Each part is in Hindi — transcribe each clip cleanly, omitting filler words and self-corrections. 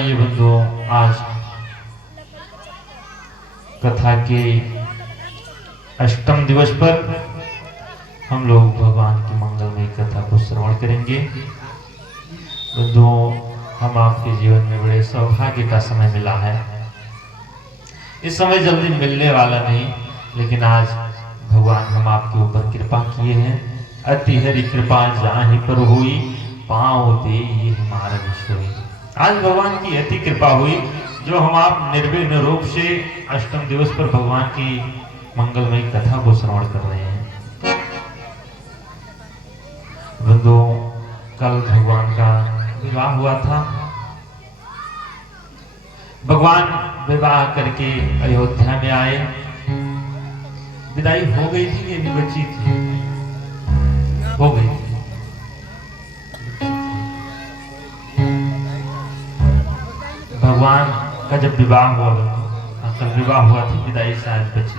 आइए बंधुओं, आज कथा के अष्टम दिवस पर हम लोग भगवान की मंगलमयी कथा को श्रवण करेंगे। बंधुओं, हम आपके जीवन में बड़े सौभाग्य का समय मिला है। इस समय जल्दी मिलने वाला नहीं, लेकिन आज भगवान हम आपके ऊपर कृपा किए हैं। अति हरि कृपा जाहि पर हुई, पाँव दे ये हमारा विश्व। आज भगवान की अति कृपा हुई जो हम आप निर्विघ्न रूप से अष्टम दिवस पर भगवान की मंगलमयी कथा को श्रवण कर रहे हैं। बंधुओं, कल भगवान का विवाह हुआ था। भगवान विवाह करके अयोध्या में आए। विदाई हो गई थी, ये भी बची थी, हो गई थी। भगवान का जब विवाह हुआ, कल विवाह हुआ थी, विदाई शायद बची थी।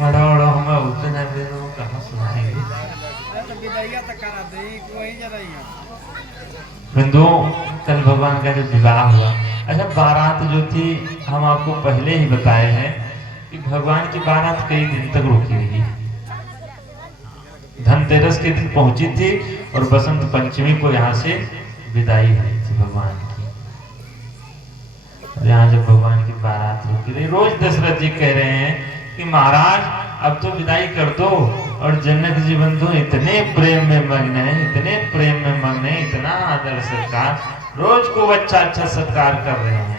मड़ोड़ो हमें उतने दिनों कहाँ सुनाएंगे। बंधुओं, कल भगवान का जब विवाह हुआ, अच्छा बारात जो थी हम आपको पहले ही बताए हैं कि भगवान की बारात कई दिन तक रुकी रही। धनतेरस के दिन पहुंची थी और बसंत पंचमी को यहाँ से विदाई हुई थी भगवान की। और यहाँ जब भगवान की बारात रुकी रही, रोज दशरथ जी कह रहे हैं कि महाराज अब तो विदाई कर दो। और जनक जी बंधु इतने प्रेम में मग्न है, इतने प्रेम में मग्न है, इतना आदर सत्कार, रोज को अच्छा अच्छा सत्कार कर रहे हैं,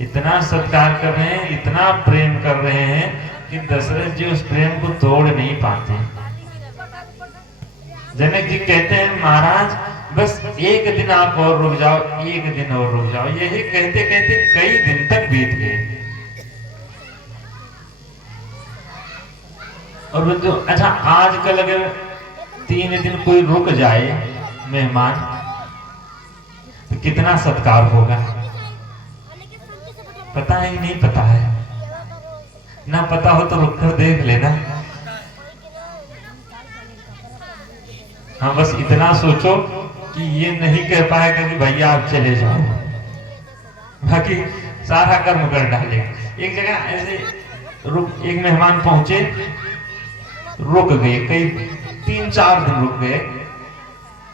इतना सत्कार कर रहे हैं, इतना प्रेम कर रहे हैं कि दशरथ जी उस प्रेम को तोड़ नहीं पाते। जनक जी कहते हैं महाराज बस एक दिन आप और रुक जाओ, एक दिन और रुक जाओ। यही कहते कहते कई दिन तक बीत गए। और बंधु, अच्छा आजकल अगर 3 दिन कोई रुक जाए मेहमान तो कितना सत्कार होगा, पता ही नहीं पता है ना। पता हो तो रुक कर देख लेना। हाँ, बस इतना सोचो कि ये नहीं कह पाएगा कि भैया आप चले जाओ, बाकी सारा कर्म कर डालेगा। एक जगह ऐसे एक मेहमान पहुंचे, रुक गए, कई 3-4 दिन रुक गए।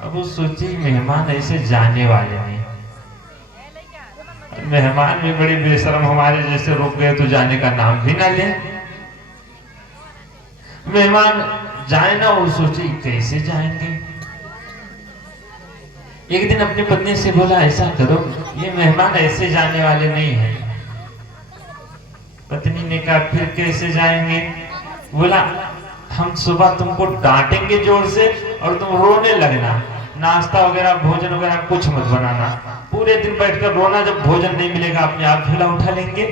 अब वो सोचे मेहमान ऐसे जाने वाले नहीं, मेहमान भी बड़ी बेशर्म, हमारे जैसे रुक गए तो जाने का नाम भी ना ले। मेहमान जाए ना, वो सोचे कैसे जाएंगे। एक दिन अपनी पत्नी से बोला ऐसा करो, ये मेहमान ऐसे जाने वाले नहीं है। पत्नी ने कहा फिर कैसे जाएंगे? बोला हम सुबह तुमको डांटेंगे जोर से और तुम रोने लगना, नाश्ता वगैरह भोजन वगैरह कुछ मत बनाना, पूरे दिन बैठकर रोना, जब भोजन नहीं मिलेगा अपने आप झोला उठा लेंगे।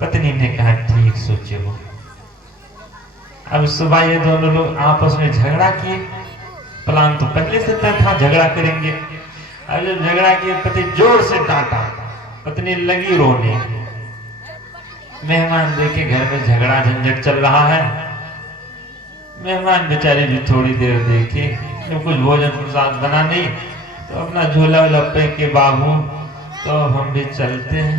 पत्नी ने कहा ठीक सोचे हो। अब सुबह ये दोनों लोग आपस में झगड़ा किए। प्लान तो पहले से तय था, झगड़ा करेंगे। अब जब झगड़ा किए, पति जोर से डांटा, पत्नी लगी रोने। मेहमान देखे घर में झगड़ा झंझट चल रहा है। मेहमान बेचारे भी थोड़ी देर देखे, जब कुछ भोजन प्रसाद बना नहीं तो अपना झोला वोला फेंक के बाबू तो हम भी चलते हैं।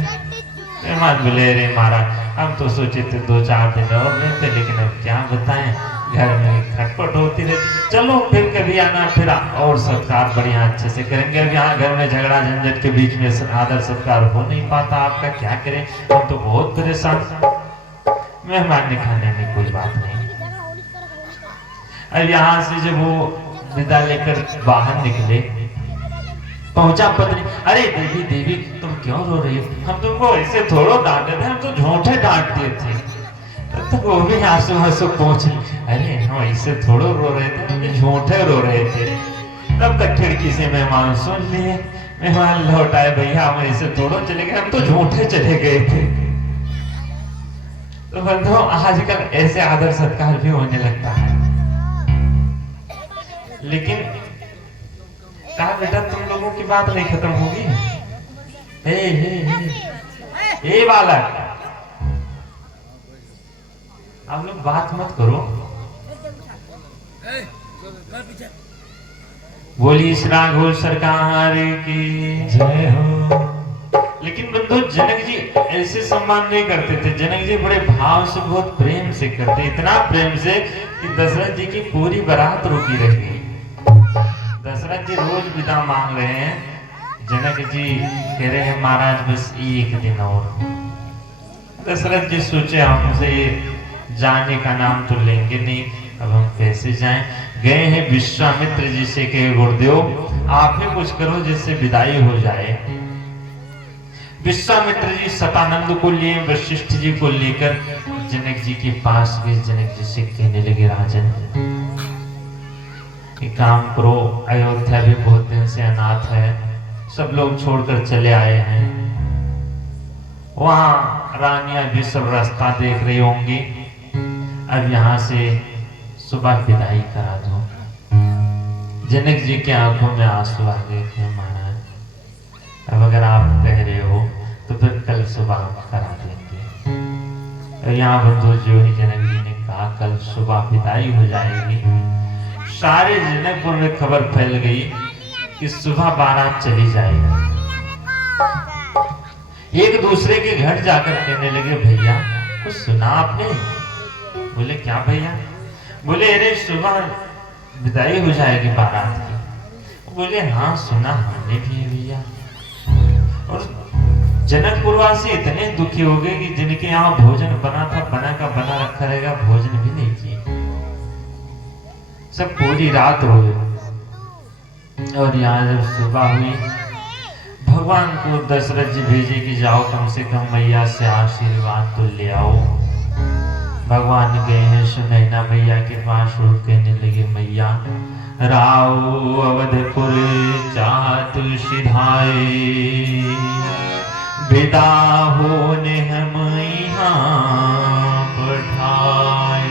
मेहमान बोले रे महाराज हम तो सोचे थे 2-4 दिन और रहते, लेकिन अब क्या बताएं, घर में खटपट होती रहती। चलो फिर कभी आना, फिर और सत्कार बढ़िया अच्छे से करेंगे। अब यहाँ घर में झगड़ा झंझट के बीच में आदर सत्कार हो नहीं पाता, आपका क्या करें, हम तो बहुत परेशान। मेहमान ने खाने में कोई बात नहीं। अब यहाँ से जब वो विदा लेकर बाहर निकले, पहुंचा पत्नी, अरे देवी देवी तुम क्यों रो रही हो? हम तुमको ऐसे थोड़ा डांटे थे, हम तो झूठे डांट दिए थे। तब तक वो भी आंसू आंसू पहुंच, अरे हम ऐसे थोड़ो रो रहे थे, हम झूठे रो रहे थे। तब तक खिड़की से मेहमान सुन लिए, मेहमान लौट आए, भैया हम ऐसे थोड़ो चले गए, हम तो झूठे चले गए थे। तो बंधुओं, आजकल ऐसे आदर सत्कार भी होने लगता है। लेकिन कहा बेटा तुम लोगों की बात नहीं खत्म होगी। हे बालक, आप लोग बात मत करो, बोली इस राघव सरकार की जय हो। लेकिन बंधु जनक जी ऐसे सम्मान नहीं करते थे। जनक जी बड़े भाव से, बहुत प्रेम से करते, इतना प्रेम से कि दशरथ जी की पूरी बारात रुकी रह गई। दशरथ जी रोज विदा मांग रहे हैं, जनक जी कह रहे हैं महाराज बस एक दिन और। दशरथ जी सोचे हमसे जाने का नाम तो लेंगे नहीं, अब हम कैसे जाएं। गए हैं विश्वामित्र जी से कहे गुरुदेव आप ही कुछ करो जिससे विदाई हो जाए। विश्वामित्र जी सतानंद को लिए, वशिष्ठ जी को लेकर जनक जी के पास गए। जनक जी से कहने लगे राजन एक काम करो, अयोध्या भी बहुत दिन से अनाथ है, सब लोग छोड़कर चले आए हैं, वहां रानियां भी सब रास्ता देख रही होंगी, अब यहाँ से सुबह विदाई करा दो। जनक जी के आंखों में आंसू आ गए थे, महाराज अब अगर आप कह रहे हो तो फिर कल सुबह करा देंगे। और यहाँ बंधु जो ही जनक जी ने कहा कल सुबह विदाई हो जाएगी, सारे जनकपुर में खबर फैल गई कि सुबह बारात चली जाएगी। एक दूसरे के घर जाकर कहने लगे भैया कुछ सुना आपने? बोले क्या भैया? बोले अरे सुबह विदाई हो जाएगी बारात की। बोले हाँ सुना हमने भी है भैया। और जनकपुरवासी इतने दुखी हो गए कि जिनके यहाँ भोजन बना था बना का बना रखा रहेगा, भोजन भी नहीं किए, सब पूरी रात हो गई। और यहाँ जब सुबह हुई भगवान को दशरथ जी भेजे कि जाओ कम से कम मैया से आशीर्वाद तो ले आओ। भगवान गए हैं सुनैना मैया के पास और कहने लगे मैया राव अवधपुर चाहत सिधाए, विदा होने हम यहाँ पठाए।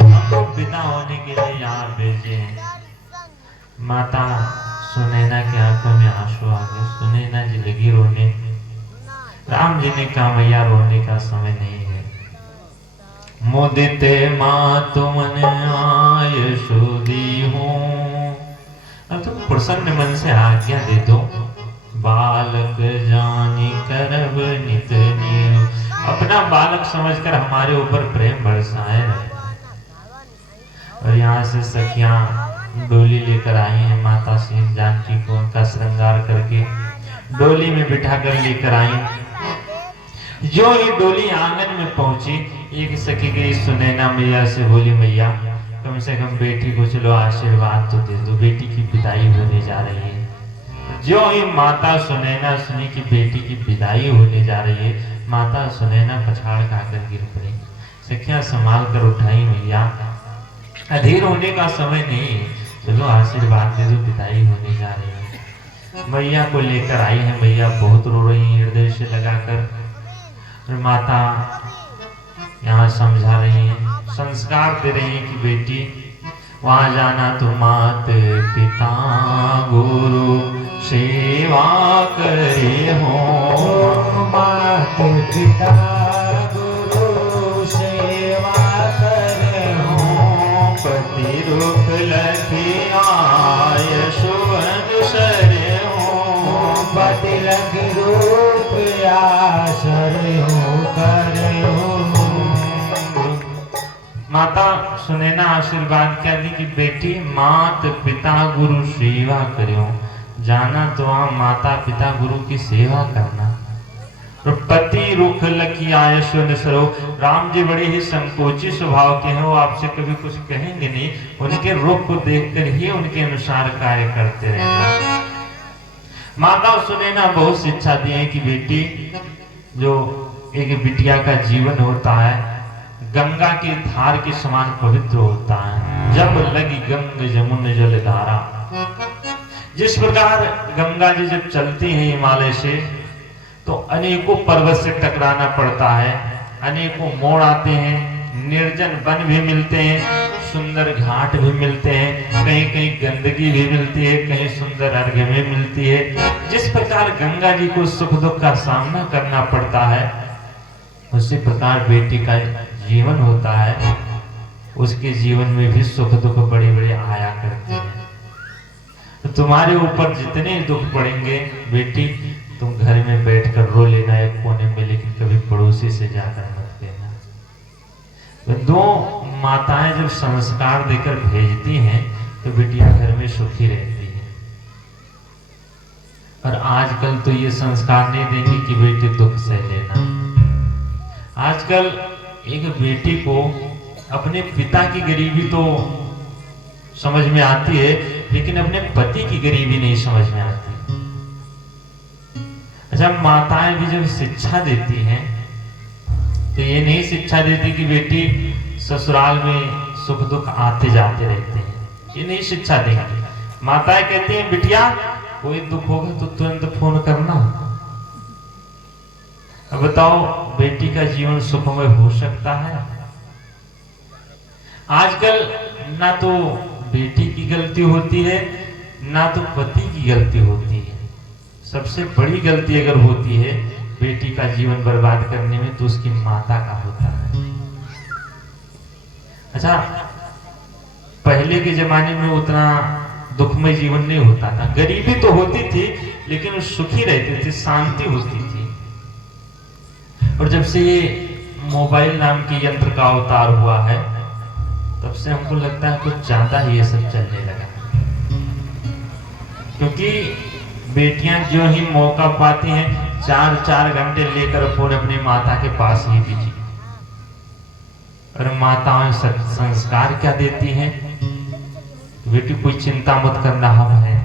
हमको विदा होने के लिए यहाँ भेजे। माता सुनैना के आंखों में आंसू आ गए। सुनैना जी लगी रोने। राम जी ने कहा मैया रोने का समय नहीं है। मुदित मातु मन आय सुधी हूँ, अब तुम प्रसन्न मन से आज्ञा दे दो। बालक जानी करब नित नीरु, अपना बालक समझकर हमारे ऊपर प्रेम बरसाए। और यहाँ से सखियां डोली लेकर आई हैं। माता श्री जानकी को उनका श्रृंगार करके डोली में बिठा कर लेकर आई। जो ही डोली आंगन में पहुंची, एक सखी गई सुनैना मैया से बोली मैया कम से कम बेटी को चलो आशीर्वाद तो दे दो, बेटी की विदाई होने जा रही है। जो ही माता सुनैना सुनी कि बेटी की विदाई होने जा रही है, माता सुनैना पछाड़ खाकर गिर पड़ी। सखियां संभाल कर उठाई मैया अधीर होने का समय नहीं, चलो आशीर्वाद दे दो, विदाई होने जा रही है। मैया को लेकर आई है। मैया बहुत रो रही है हृदय से लगाकर। और माता यहाँ समझा रही है, संस्कार दे रही है कि बेटी वहां जाना तो मात पिता गुरु सेवा करे हो। मात पिता गुरु सेवा करे हो, पति रुख लखी आय सुवन सरे हो। पति लखी रूप आसरे हो करे हो। माता सुनैना आशीर्वाद क्या दी कि बेटी मात पिता गुरु सेवा करो। जाना तो आप माता पिता गुरु की सेवा करना। और पति रुख लखी आयस सरो, राम जी बड़े ही संकोची स्वभाव के हैं, वो आपसे कभी कुछ कहेंगे नहीं, उनके रुख को देखकर ही उनके अनुसार कार्य करते रहना। माता सुनैना बहुत शिक्षा दी है कि बेटी जो एक बिटिया का जीवन होता है गंगा की धार के समान पवित्र होता है। जब लगी गंग जमुन जल धारा, जिस प्रकार गंगा जी जब चलती हैं हिमालय से तो अनेकों पर्वत से टकराना पड़ता है, अनेकों मोड़ आते हैं, निर्जन वन भी मिलते हैं, सुंदर घाट भी मिलते हैं, कहीं कहीं गंदगी भी मिलती है, कहीं सुंदर अर्घ्य भी मिलती है। जिस प्रकार गंगा जी को सुख दुख का सामना करना पड़ता है, उसी प्रकार बेटी का जीवन होता है। उसके जीवन में भी सुख दुख बड़े बड़े आया करते हैं। तो तुम्हारे ऊपर जितने दुख पड़ेंगे बेटी, तुम घर में बैठकर रो लेना एक कोने में, लेकिन कभी पड़ोसी से जाकर मत लेना। तो दो माताएं जब संस्कार देकर भेजती हैं तो बिटिया घर में सुखी रहती है। और आजकल तो ये संस्कार नहीं देंगे कि बेटी दुख सह लेना। आजकल एक बेटी को अपने पिता की गरीबी तो समझ में आती है, लेकिन अपने पति की गरीबी नहीं समझ में आती। अच्छा, माताएं भी जब शिक्षा देती हैं तो ये नहीं शिक्षा देती कि बेटी ससुराल में सुख दुख आते जाते रहते हैं, ये नहीं शिक्षा देंगी। माताएं कहती हैं बिटिया कोई दुख होगा तो तुरंत फोन करना। अब बताओ बेटी का जीवन सुखमय हो सकता है? आजकल ना तो बेटी की गलती होती है ना तो पति की गलती होती है। सबसे बड़ी गलती अगर होती है बेटी का जीवन बर्बाद करने में तो उसकी माता का होता है। अच्छा, पहले के जमाने में उतना दुखमय जीवन नहीं होता था, गरीबी तो होती थी लेकिन सुखी रहते थे, शांति होती थी। और जब से ये मोबाइल नाम के यंत्र का अवतार हुआ है तब से हमको लगता है कुछ ज्यादा ही ये सब चलने लगा, क्योंकि बेटियां जो ही मौका पाती हैं 4-4 घंटे लेकर फोन अपनी माता के पास ही बिजी। और माताएं संस्कार क्या देती हैं? बेटी कोई चिंता मत करना, हम हैं।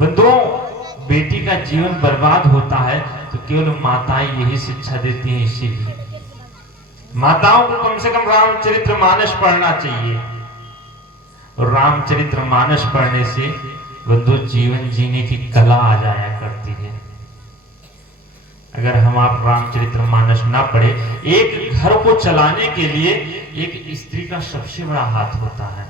बंधुओं, बेटी का जीवन बर्बाद होता है तो केवल माताएं यही शिक्षा देती हैं। इसीलिए माताओं को कम से कम रामचरितमानस पढ़ना चाहिए। और रामचरितमानस पढ़ने से बंधु जीवन जीने की कला आ जाया करती है। अगर हम आप रामचरितमानस ना पढ़े, एक घर को चलाने के लिए एक स्त्री का सबसे बड़ा हाथ होता है।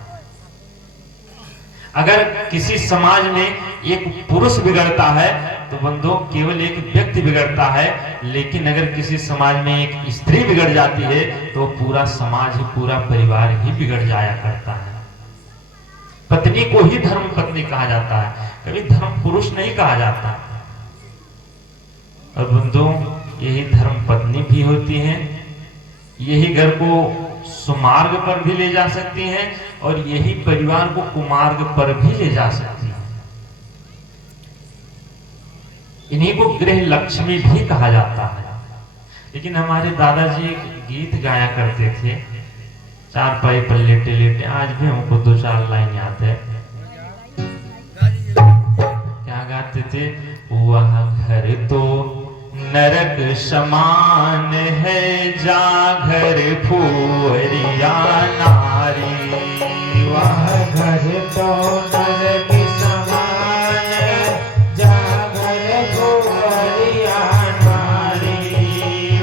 अगर किसी समाज में एक पुरुष बिगड़ता है तो बंधुओं केवल एक व्यक्ति बिगड़ता है, लेकिन अगर किसी समाज में एक स्त्री बिगड़ जाती है तो पूरा समाज ही, पूरा परिवार ही बिगड़ जाया करता है। पत्नी को ही धर्म पत्नी कहा जाता है, कभी धर्म पुरुष नहीं कहा जाता। और बंधुओं, यही धर्म पत्नी भी होती हैं, यही घर को सुमार्ग पर भी ले जा सकती हैं और यही परिवार को कुमार्ग पर भी ले जा सकती है। इन्हीं को गृह लक्ष्मी भी कहा जाता है। लेकिन हमारे दादाजी एक गीत गाया करते थे, चारपाई पर लेटे लेटे, आज भी हमको 2-4 लाइन याद है। क्या गाते थे? वह घर तो नरक समान है, जा घर फुहरिया नारी। वह घर तो नरक समान है, जा घर फुहरिया नारी।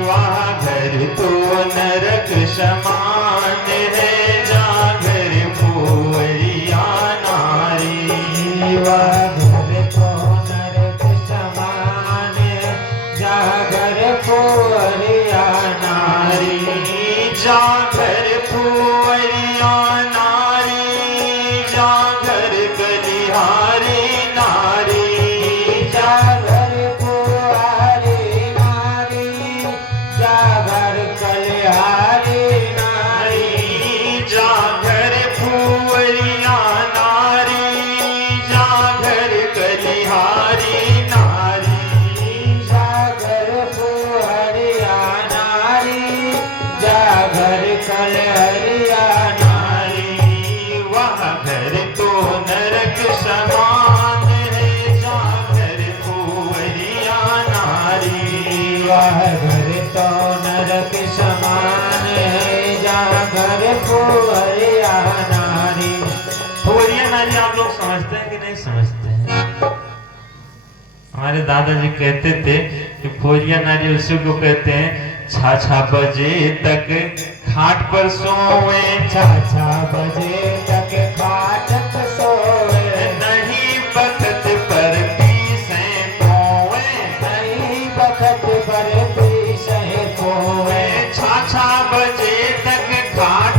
वह घर तो नरक समान है, जा घर फुहरिया नारी। वह घर तो नरक समान है, जा घर फुहरिया नारी। जा घर फुहरिया नारी, जा घर कलिहारी नारी। जा घर फुहरी नारी, जा घर कलिहारी नारी। जा घर फुहरिया नारी, जा घर कलिहारी नारी। जा घर फुहरिया नारी, जा घर कलिहारिया नारी। वह घर तो नरक समान है, जा घर फुहरिया नारी। वह घर तो नरक समान है, जा घर फुहरिया नारी। फुहरिया नारी आप लोग समझते हैं कि नहीं समझते हैं? हमारे दादाजी कहते थे कि फुहरिया नारी उसी को कहते हैं 6-6 बजे तक खाट पर सोए, 6-6 बजे तक खाट पर सोए। नहीं बखत पर पीसे पोए, नहीं बखत पर पीसे पोए। 6-6 बजे तक खाट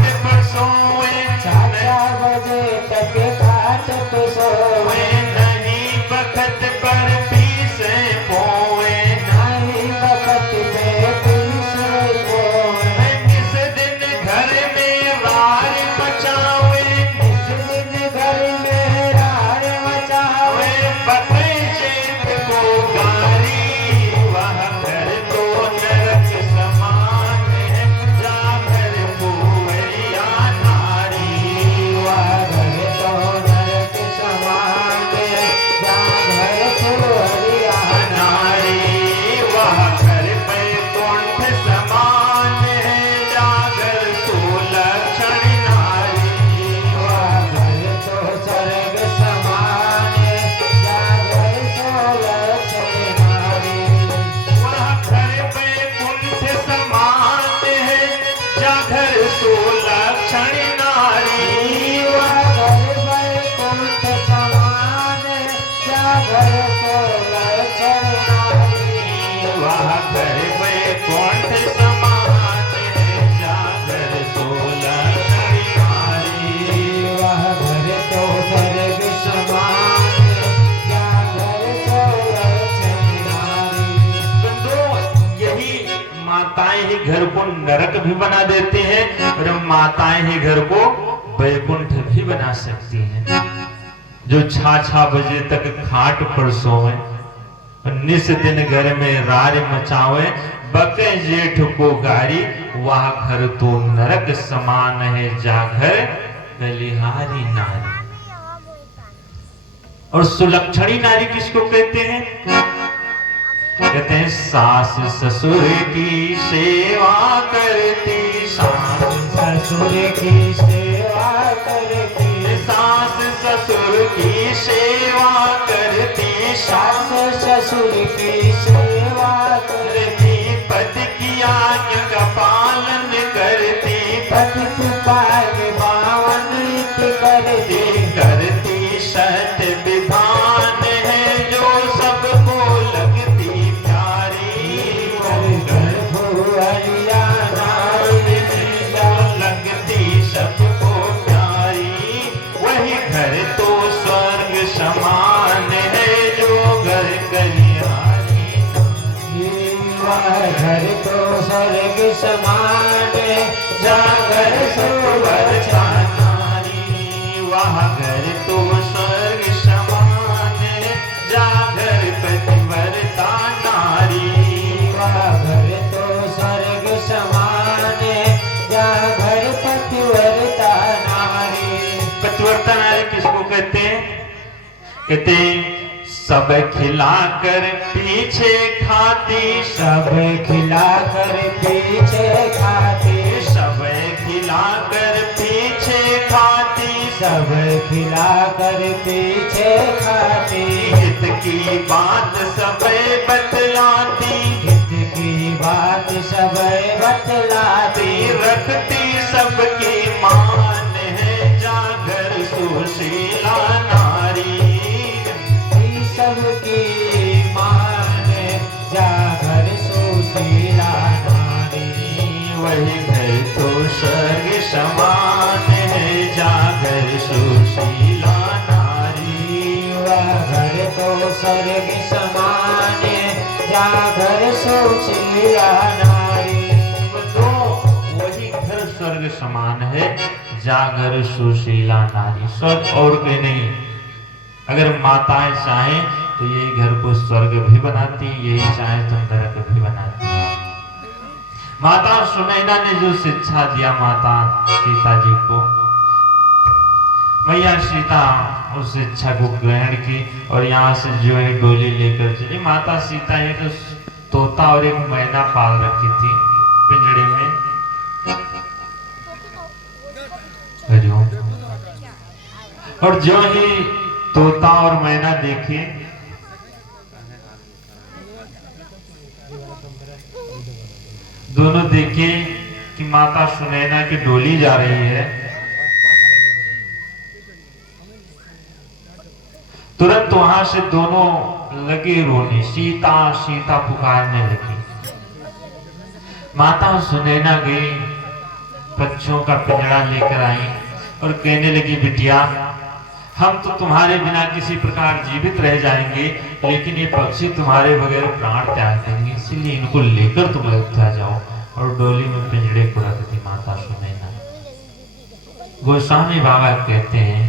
घर को नरक भी बना देते हैं और माताएं ही घर को वैकुंठ भी बना सकती हैं। जो 6-6 बजे तक खाट पर सोए, निस दिन घर में रार मचावे, बके जेठ को गारी, वह घर तो नरक समान है, जाघर बलिहारी नारी। और सुलक्षणी नारी किसको कहते हैं? कहते हैं सास ससुर की सेवा करती, सास ससुर की सेवा करती, सास ससुर की सेवा करती, सास ससुर की सेवा करती, पति की आज्ञा का पालन करती, पति कृपाल बावन करती, करती सत्य विधान है जो सबको लगती प्यारी, भुवरिया नारी जो लगती सबको प्यारी, वही घर तो स्वर्ग समान है, जो घर कल्याणी। वह घर तो स्वर्ग समान, जागर सुवरता नारी, वह घर तो स्वर्ग समान, जागर पतिव्रता नारी। वह घर तो स्वर्ग समान, जागर पतिव्रता नारी। पतिव्रता नारी किसको कहते हैं? कहते हैं सब खिलाकर पीछे खाती, सब खिलाकर पीछे खाती, सब खिलाकर पीछे खाती, सब खिलाकर पीछे खाती, हित की बात सब बतलाती, हित की बात सब बतलाती, रखती सबकी मान है, जागर सुशीला नारी। सबकी मान जागर सुशीला नारी। वही घर तो स्वर्ग समान है, जागर सुशीला नारी। वह घर तो स्वर्ग समान, जागर सुशीला नारी। तो वही घर स्वर्ग समान है, जागर सुशीला नारी। स्वर्ग और कोई नहीं। अगर माताएं चाहें तो यही घर को स्वर्ग भी बनाती, यही चाहे तो नरक भी बनाती। माता सुनैना ने जो शिक्षा दिया माता सीता जी को, मैया सीता उस शिक्षा को ग्रहण की और यहाँ से जो है डोली लेकर चली। माता सीता एक तोता और एक मैना पाल रखी थी पिंजड़े में। हरिओम। और जो ही तोता और मैना देखे, दोनों देखे कि माता सुनैना की डोली जा रही है, तुरंत वहां से दोनों लगे रोने, सीता सीता पुकारने लगी। माता सुनैना गई, पक्षियों का पिंजरा लेकर आई और कहने लगी, बिटिया हम तो तुम्हारे बिना किसी प्रकार जीवित रह जाएंगे, लेकिन ये पक्षी तुम्हारे बगैर प्राण त्याग देंगे, इसलिए इनको लेकर तुम अयोध्या जाओ। और डोली में पिंजड़े को रख दी माता सुनैना। गोस्वामी बाबा कहते हैं,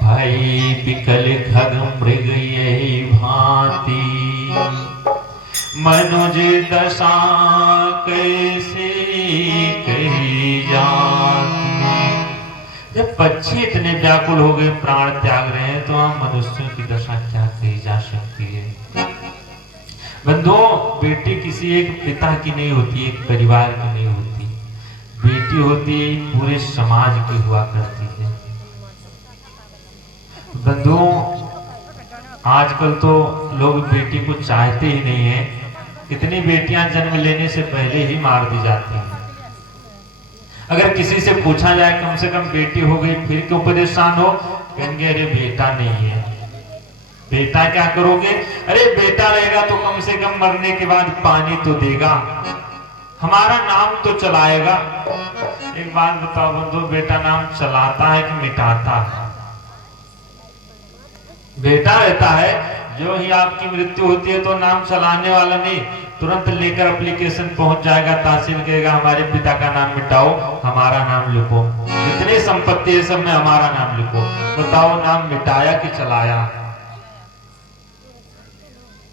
भाई बिकल खग मृग यही भांति, मनुज दशा कैसे कही जाती। जब पक्षी इतने व्याकुल हो गए, प्राण त्याग रहे हैं, तो हम मनुष्यों की दशा क्या कही जा सकती है। बंधुओं, बेटी किसी एक पिता की नहीं होती, एक परिवार की नहीं होती, बेटी होती पूरे समाज की हुआ करती है। बंधुओं, आजकल तो लोग बेटी को चाहते ही नहीं है। कितनी बेटियां जन्म लेने से पहले ही मार दी जाती हैं। अगर किसी से पूछा जाए कम से कम बेटी हो गई फिर क्यों परेशान हो, कहेंगे अरे बेटा नहीं है। बेटा क्या करोगे? अरे बेटा रहेगा तो कम से कम मरने के बाद पानी तो देगा, हमारा नाम तो चलाएगा। एक बात बताओ बंधु, बेटा नाम चलाता है कि मिटाता है? बेटा रहता है, जो ही आपकी मृत्यु होती है तो नाम चलाने वाला नहीं, तुरंत लेकर एप्लीकेशन पहुंच जाएगा, तहसील कहेगा हमारे पिता का नाम मिटाओ, हमारा नाम लिखो, जितनी संपत्ति है सब में हमारा नाम लिखो। बताओ नाम मिटाया कि चलाया?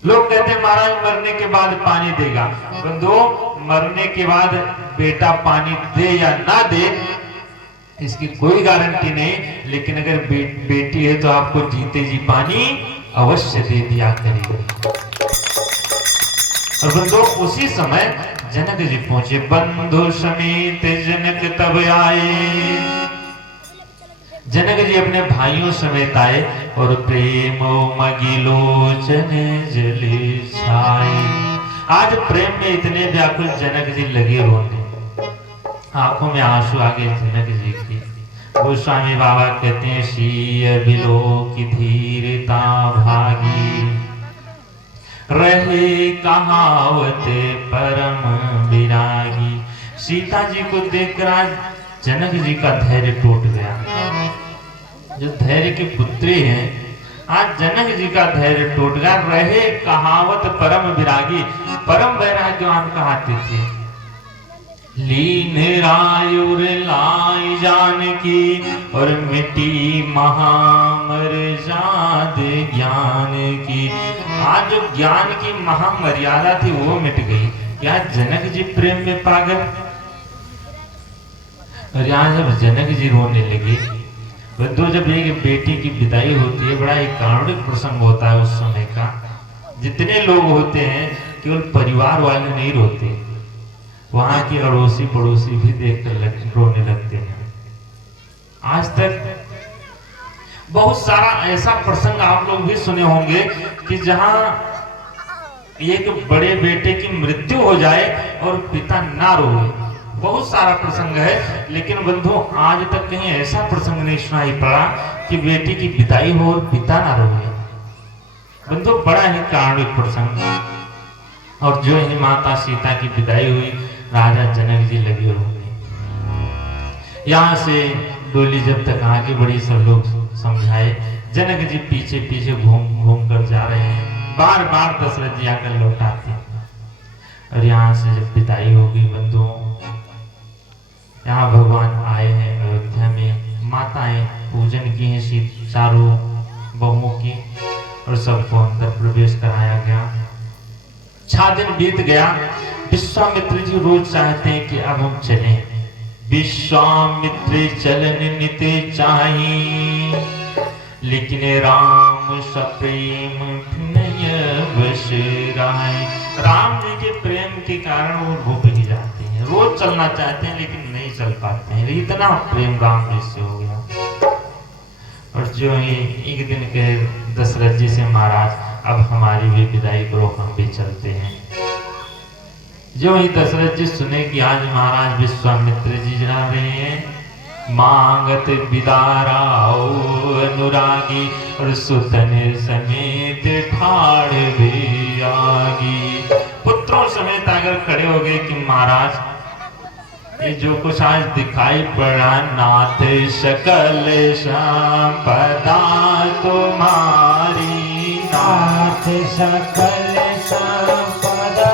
लोग कहते हैं महाराज मरने के बाद पानी देगा। बंधु, मरने के बाद बेटा पानी दे या ना दे इसकी कोई गारंटी नहीं, लेकिन अगर बेटी है तो आपको जीते जी पानी अवश्य दे दिया करेगी। और बंधु, उसी समय जनक जी पहुंचे। बंधु समेत जनक तब आए। जनक जी अपने भाइयों समेत आए और प्रेम मगिलोचन जले छाए। आज प्रेम में इतने व्याकुल जनक जी लगे रोने, आंखों में आंसू आ गए जनक जी की। गोस्वामी बाबा कहते हैं शीय बिलो की धीरता भागी, रहे कहावत परम विरागी। सीता जी को देखकर आज जनक जी का धैर्य टूट गया। जो धैर्य के पुत्री हैं, आज जनक जी का धैर्य टूट गया। रहे कहावत परम विरागी, परम वैराग्यवान कहते थे। लीन रायुर लाई जानकी और मिटी महामर जाद ज्ञान की। आज जो ज्ञान की महामर्यादा थी वो मिट गई। क्या जनक जी प्रेम में पागल? और यहाँ जब जनक जी रोने लगे, बंधु, जब एक बेटी की विदाई होती है बड़ा एक कारुणिक प्रसंग होता है उस समय का। जितने लोग होते हैं केवल परिवार वाले नहीं रोते, वहां के अड़ोसी पड़ोसी भी देखकर रोने लगते हैं। आज तक बहुत सारा ऐसा प्रसंग आप लोग भी सुने होंगे कि जहां एक बड़े बेटे की मृत्यु हो जाए और पिता ना रोए। बहुत सारा प्रसंग है, लेकिन बंधु आज तक कहीं ऐसा प्रसंग नहीं सुनाई पड़ा कि बेटी की विदाई हो और पिता ना रोए। बंधु, बड़ा ही कारुणिक प्रसंग। और जो ही माता सीता की विदाई हुई, राजा जनक जी लगे रोने। यहाँ से डोली जब तक आगे बढ़ी, सब लोग समझाए। जनक जी पीछे पीछे घूम घूम कर जा रहे हैं, बार बार दशरथ जी आकर लौटाते हैं। और यहाँ से जब विदाई हो गई बंधुओं, यहाँ भगवान आए हैं अयोध्या में। माताएं पूजन की हैं चारों बहुओं की, और सबको अंदर प्रवेश कराया गया। 6 दिन बीत गया। विश्वामित्र जी रोज चाहते हैं कि अब हम चलें। विश्वामित्र चलन नित चाही, लेकिन राम सप्रेम बस राय। राम जी के प्रेम के कारण वो रुक ही जाते हैं। रोज चलना चाहते हैं लेकिन नहीं चल पाते हैं, इतना प्रेम राम जी से हो गया। और जो ही एक दिन कहे दशरथ जी से, महाराज अब हमारी भी विदाई करो, हम भी चलते हैं। जो ही दशरथ जी सुने कि आज महाराज विश्वामित्र जी जा रहे हैं, मांगत विदाराओ अनुरागी, और सुतन समेत ठाड़ भी आगी। पुत्रों समेत आकर खड़े हो गए कि महाराज ये जो कुछ आज दिखाई पड़ा, नाथ सकल संपदा तुम्हारी, नाथ सकल संपदा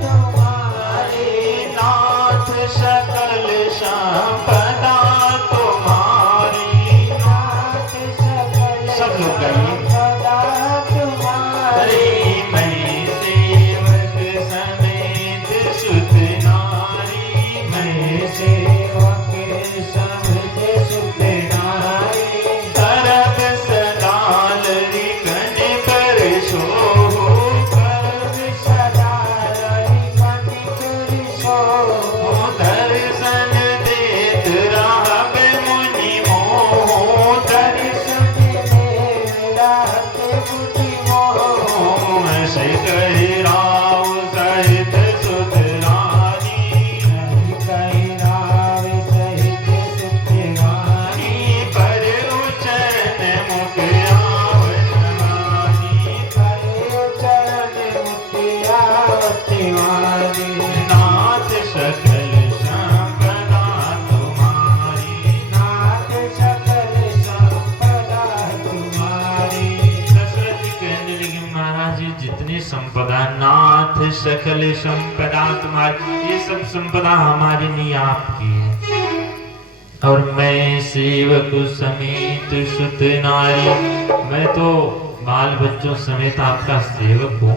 तुम्हारी, नाथ सकल संपदा तुम्हारी, नाथ सकल सब लोग कहिए। संपदा तुम्हारी, मैं सेवक समेत सुत नारी, मैं सेवक समेत सुत नारी, करब सदा लरिकन पर सोहु, करब सदा लरिकन पर सोहु, दर्शन देत रहब मुनि मोह, दर्शन देत रहत मुनि मोह, ऐसे कहि राव सहित सुत रानी, कहि राव सहित सुत रानी, पर उचरण मुख आवनानी, पर चरण मुक्ति आवती, नाथ सकल संपदा तुम्हारी, नाथ सकल संपदा तुम्हारी। दशरथ जी कहने लगे नाथ सकल संपदा तुम्हारी, ये सब संपदा हमारी नहीं आपकी है। और मैं सेवक समेत सुत नारी, मैं तो बाल बच्चों समेत आपका सेवक हूँ।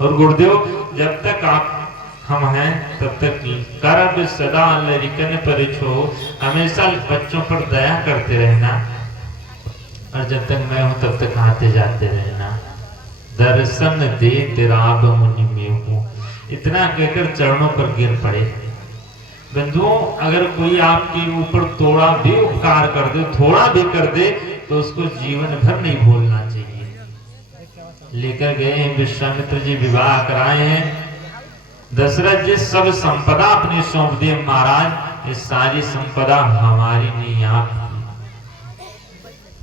और गुरुदेव जब तक आप हम हैं तब तक करब सदा लरिकन पर छो, हमेशा बच्चों पर दया करते रहना। और जब तक मैं हूं तब तक आते जाते रहना। दर्शन दे तेरा मुनि में हूं। इतना कहकर चरणों पर गिर पड़े। बंधुओं, अगर कोई आपके ऊपर थोड़ा भी उपकार कर दे, थोड़ा भी कर दे, तो उसको जीवन भर नहीं भूलना चाहिए। लेकर गए हैं विश्वामित्र जी, विवाह कराए हैं। दशरथ जी सब संपदा अपनी सौंप दी, महाराज ये सारी संपदा हमारी नहीं आपकी।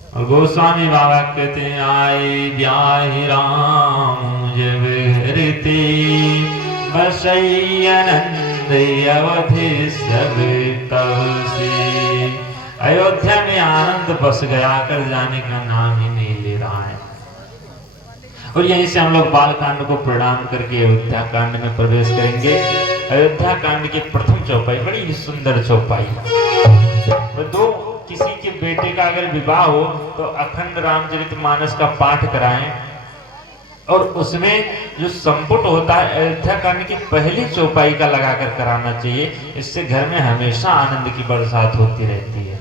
और गोस्वामी बाबा कहते हैं, आए ब्याहि राम जब हृते बसई आनंद अवधि सब तब से। अयोध्या में आनंद बस गया, कर जाने का नाम ही नहीं ले रहा है। और यहीं से हम लोग बाल कांड को प्रणाम करके अयोध्या कांड में प्रवेश करेंगे। अयोध्या कांड की प्रथम चौपाई बड़ी सुंदर चौपाई। तो किसी के बेटे का अगर विवाह हो तो अखंड रामचरितमानस का पाठ कराएं, और उसमें जो संपुट होता है अयोध्या कांड की पहली चौपाई का लगाकर कराना चाहिए। इससे घर में हमेशा आनंद की बरसात होती रहती है।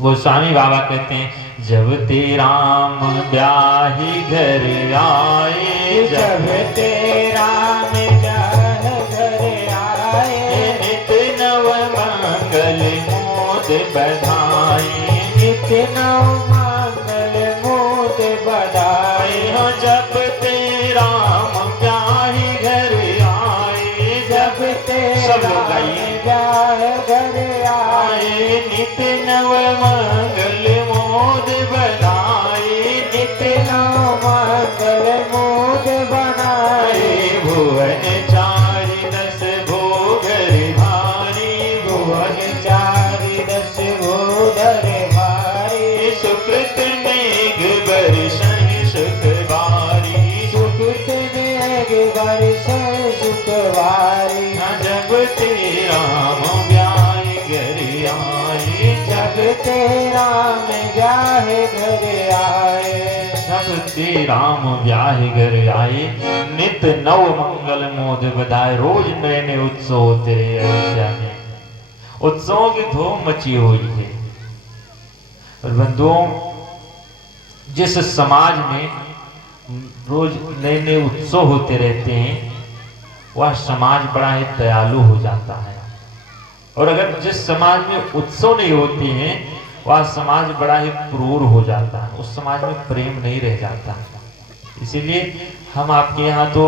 वो स्वामी बाबा कहते हैं, जब ते राम ब्याहि घर आए, जब ते राम ब्याहि घर आए, नित नव मंगल मोद बधाई, नित नव मंगल मोद बधाई। हो जब ते राम ब्याहि घर आए, जब ते सब लोग गाइए। ब्याहि घर आए, नित नव मंगल मोद बधाई, नित नव मंगल मोद बनाए। भुवन चारि दस भोगर भारी, भुवन चारि दस भोगर भारी। सुकृत मेघ बरसहि सुख बारी, सुकृत मेघ बरसहि सुख बारी। जब ते राम ब्याहि घर आए, जब ते राम ब्याहि घर आए, जब ते राम ब्याहि घर आए, नित नव मंगल मोद बधाए। रोज नए नए उत्सव होते रहे अयोध्या में, उत्सवों की धूम मची हुई है। और बंधुओं, जिस समाज में रोज नए नए उत्सव होते रहते हैं वह समाज बड़ा ही दयालु हो जाता है। और अगर जिस समाज में उत्सव नहीं होते हैं वह समाज बड़ा ही क्रूर हो जाता है, उस समाज में प्रेम नहीं रह जाता। इसीलिए हम आपके यहाँ तो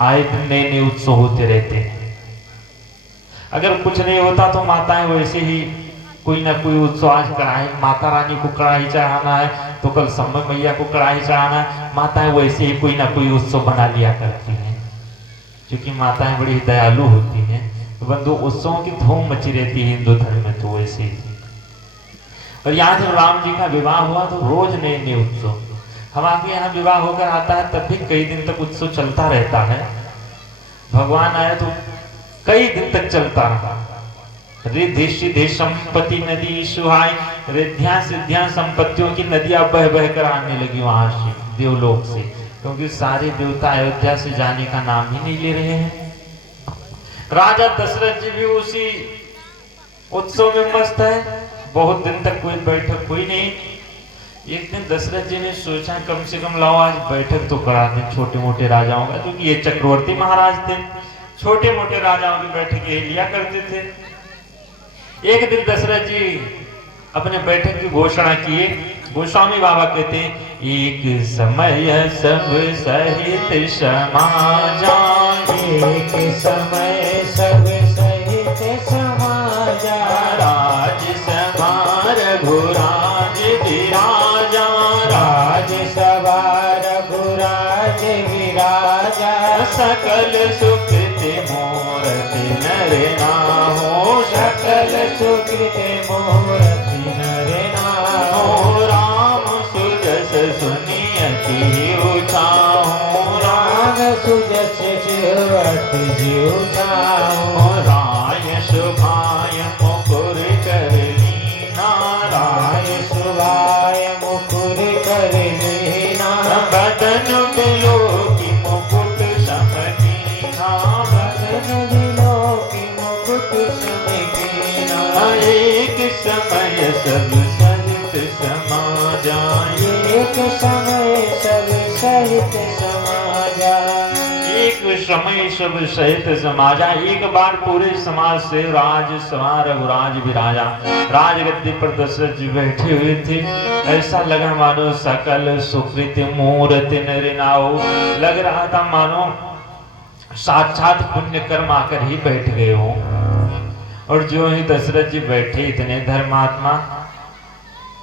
आए दिन नए नए उत्सव होते रहते हैं। अगर कुछ नहीं होता तो माताएं वैसे ही कोई ना कोई उत्सव, आज कढ़ाई माता रानी को कढ़ाई चढ़ाना है तो कल सम्मत मैया को कढ़ाई चढ़ाना है, माताएं वैसे ही कोई ना कोई उत्सव बना लिया करती हैं, क्योंकि माताएं बड़ी दयालु होती हैं। तो बंधु, उत्सवों की धूम मची रहती है हिंदू धर्म में तो वैसे ही। और यहाँ जब राम जी का विवाह हुआ तो रोज नए नए उत्सव। हमारे यहाँ विवाह होकर आता है तब भी कई दिन तक उत्सव चलता रहता है। भगवान आए तो कई दिन तक चलता रहा। रिद्धि सिद्धि संपत्ति नदी सुहाई, रिद्धियां सिद्धियां संपत्तियों की नदियां बह बह कर आने लगी वहां से, देवलोक से, क्योंकि सारे देवता अयोध्या से जाने का नाम ही नहीं ले रहे हैं। राजा दशरथ जी भी उसी उत्सव में मस्त है। बहुत दिन तक कोई बैठक हुई नहीं। एक दिन दशरथ जी ने सोचा कम से कम लाओ आज बैठक तो करा दें छोटे मोटे राजाओं का, क्योंकि ये चक्रवर्ती महाराज थे, छोटे मोटे राजाओं की बैठक ये लिया करते थे। एक दिन दशरथ जी अपने बैठक की घोषणा किए। गोस्वामी बाबा कहते हैं, एक समय सब सहित समाजा, एक समय सब सहित समाजा। राज सभा रघुराज विराजा, राज सभा रघुराज विराजा। सकल सुकृत मूर्ति नर नाहो, सकल सुकृत मूर्ति नर नाहो। राम सुजस सुनियति उचार, जीव जाओ। राय शुभाय मुकुर कर लीना, राय शुभाय मुकुर कर लीना, बदन बिलो की मुकुट समकीना, बदन बिलो की मुकुट समकीना, एक समय सब सहित समा जाए, एक समय सब सहित समा जाए। एक समय सब सहित समाजा। एक बार पूरे समाज से राज सभा रघुराज विराजा। राजगद्दी पर दशरथ जी बैठे हुए थे। ऐसा लगा मानो सकल सुकृत मूर्ति नरिनाओ, लग रहा था मानो साक्षात पुण्य कर्म आकर ही बैठ गए हो। और जो ही दशरथ जी बैठे, इतने धर्मात्मा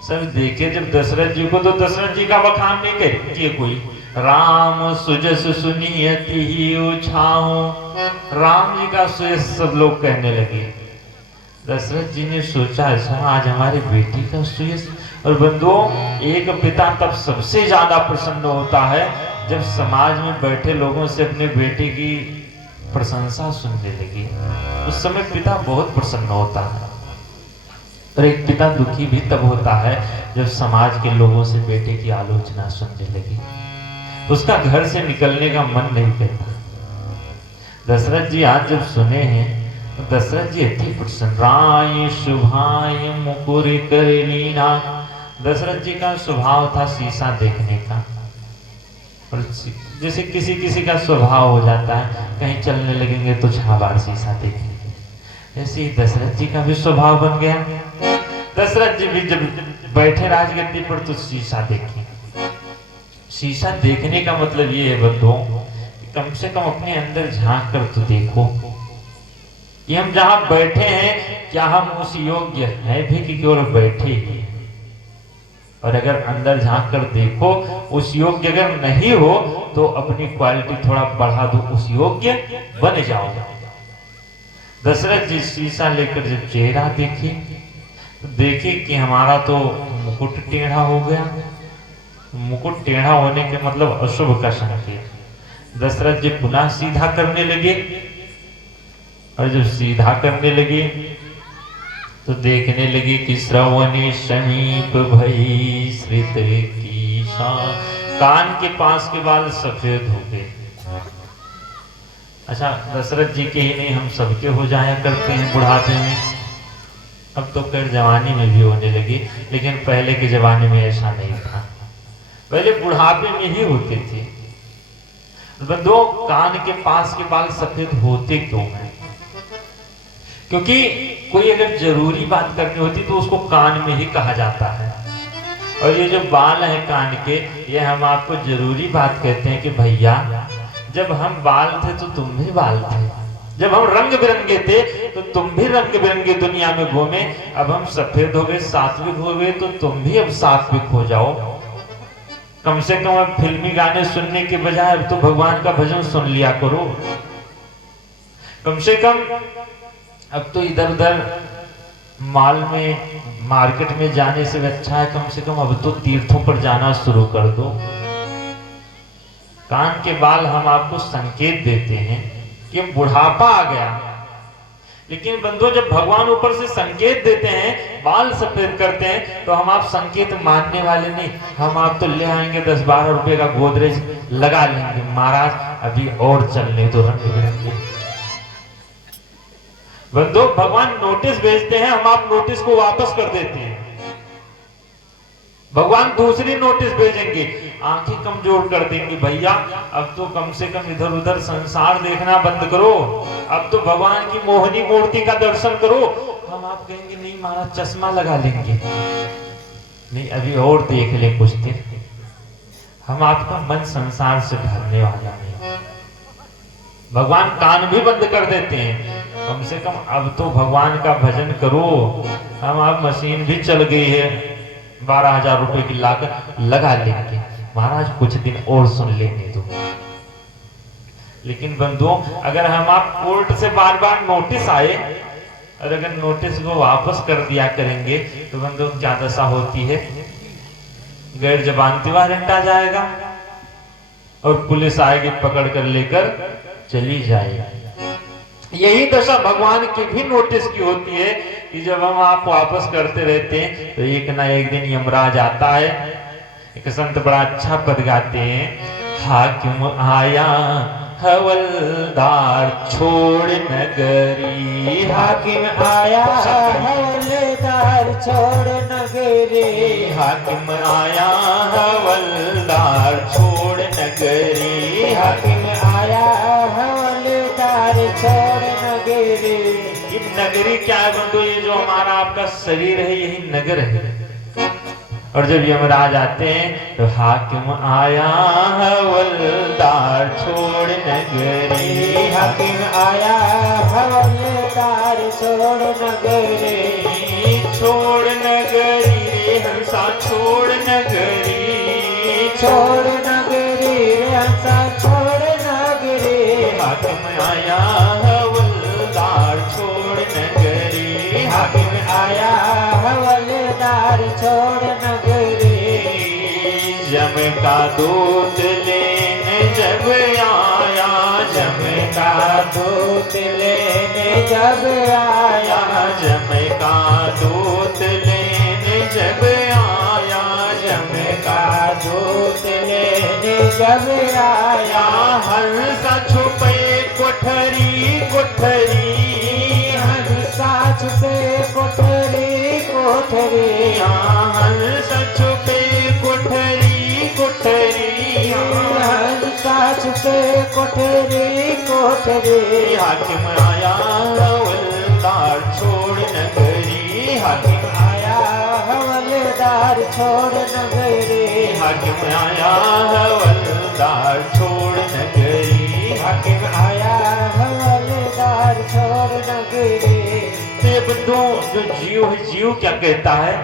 सब देखे जब दशरथ जी को, तो दशरथ जी का बखान नहीं किए कोई। राम सुजस सुनियति ही उछाओ, राम जी का सुयस सब लोग कहने लगे। दशरथ जी ने सोचा ऐसा आज हमारी बेटी का सुयस। और बंधुओं, एक पिता तब सबसे ज्यादा प्रसन्न होता है जब समाज में बैठे लोगों से अपने बेटे की प्रशंसा सुनने लगी। उस समय पिता बहुत प्रसन्न होता है। और एक पिता दुखी भी तब होता है जब समाज के लोगों से बेटे की आलोचना सुनने लगी। उसका घर से निकलने का मन नहीं करता। दशरथ जी आज जब सुने हैं तो दशरथ जी अति प्रसन्न। राय शुभाय मुकुर कर लीना, दशरथ जी का स्वभाव था शीशा देखने का। और जैसे किसी किसी का स्वभाव हो जाता है, कहीं चलने लगेंगे तो 6 बार शीशा देखेंगे, ऐसे ही दशरथ जी का भी स्वभाव बन गया। दशरथ जी भी जब बैठे राजगद्दी पर तो शीशा देखे। शीशा देखने का मतलब ये है बंधुओं, कम से कम अपने अंदर झांक कर तो देखो कि हम जहां बैठे हैं क्या हम उस योग्य हैं भी कि केवल बैठे ही। और अगर अंदर झांक कर देखो, उस योग्य अगर नहीं हो तो अपनी क्वालिटी थोड़ा बढ़ा दो, उस योग्य बन जाओ। दशरथ जी शीशा लेकर जब चेहरा देखे तो देखे कि हमारा तो मुकुट टेढ़ा हो गया। मुकुट टेढ़ा होने के मतलब अशुभ का संकेत। दशरथ जी पुनः सीधा करने लगे। और जब सीधा करने लगे तो देखने लगे कि श्रवणी समीप भई श्रित कीशा, कान के पास के बाल सफेद हो गए। अच्छा, दशरथ जी के ही नहीं, हम सबके हो जाया करते हैं बुढ़ापे में। अब तो खैर जवानी में भी होने लगी, लेकिन पहले के जमाने में ऐसा नहीं था। पहले बुढ़ापे में ही होते थे। बंधुओं, कान के पास के बाल सफेद होते क्यों हैं? क्योंकि कोई अगर जरूरी बात करनी होती तो उसको कान में ही कहा जाता है। और ये जो बाल है कान के, ये हम आपको जरूरी बात कहते हैं कि भैया जब हम बाल थे तो तुम भी बाल थे, जब हम रंग बिरंगे थे तो तुम भी रंग बिरंगे दुनिया में घूमे। अब हम सफेद हो गए, सात्विक हो गए, तो तुम भी अब सात्विक हो जाओ। कम से कम अब फिल्मी गाने सुनने के बजाय अब तो भगवान का भजन सुन लिया करो। कम से कम अब तो इधर उधर मॉल में, मार्केट में जाने से अच्छा है कम से कम अब तो तीर्थों पर जाना शुरू कर दो। कान के बाल हम आपको संकेत देते हैं कि बुढ़ापा आ गया। लेकिन बंधुओं, जब भगवान ऊपर से संकेत देते हैं, बाल सफेद करते हैं, तो हम आप संकेत मानने वाले नहीं। हम आप तो ले आएंगे 10-12 रुपए का गोदरेज लगा लेंगे, महाराज अभी और चलने दो रंग बिरंगे। बंधुओं, भगवान नोटिस भेजते हैं, हम आप नोटिस को वापस कर देते हैं। भगवान दूसरी नोटिस भेजेंगे, आंखें कमजोर कर देंगे। भैया अब तो कम से कम इधर उधर संसार देखना बंद करो, अब तो भगवान की मोहनी मूर्ति का दर्शन करो। हम आप कहेंगे नहीं महाराज चश्मा लगा लेंगे, नहीं अभी और देख ले कुछ दिन। हम आपका मन संसार से भरने वाला नहीं। भगवान कान भी बंद कर देते हैं, कम से कम अब तो भगवान का भजन करो। हम आप मशीन भी चल गई है, 12,000 रुपए की लागत लगा लेंगे, महाराज कुछ दिन और सुन लेने दो। लेकिन बंधुओं, अगर हम आप कोर्ट से बार बार नोटिस आए और अगर नोटिस को वापस कर दिया करेंगे तो बंधुओं क्या दशा होती है? गैर जमानती वारंट आ जाएगा और पुलिस आएगी, पकड़ कर लेकर चली जाएगी। यही दशा भगवान की भी नोटिस की होती है कि जब हम आप वापस करते रहते हैं तो एक ना एक दिन यमराज आता है। एक संत बड़ा अच्छा पद गाते हैं, हाकिम आया हवलदार छोड़ नगरी। हाकिम आया हवलदार छोड़ नगरी। हाकिम आया हवलदार छोड़ नगरी। हाकिम आया हवलदार छोड़ नगरी। ये नगरी क्या है बंधु? ये जो हमारा आपका शरीर है यही नगर है। और जब यमराज आते हैं तो हाकिम आया हवलदार छोड़ नगरी। हाकिम आया हवलदार छोड़ नगरी। छोड़ नगरी रे हंसा छोड़ नगरी। छोड़ नगरी रे हंसा छोड़ नगरी। हाकिम आया हवलदार छोड़ नगरी। हाकिम आया हवलदार छोड़ नगरी। जम का दूत लेने जब आया, जम का दूत लेने जब आया। जम का दूत लेने जब आया। जम का दूत लेने जब आया। हंसा छुपे कोठरी कोठरी। हंसा छुपे कोठरी कोठरी। हंसा छुपे कोठरी कोठरी। हंसा छुपे कोठरी कोठरी। हाकिम आया हवलदार छोड़ नगरी। हाकिम आया हवलदार छोड़ नगरी। हाकिम आया हवलदार छोड़ नगरी। हाकिम आया हवलदार छोड़ नगरी। ते बंधु जो जीव है, जीव क्या कहता है?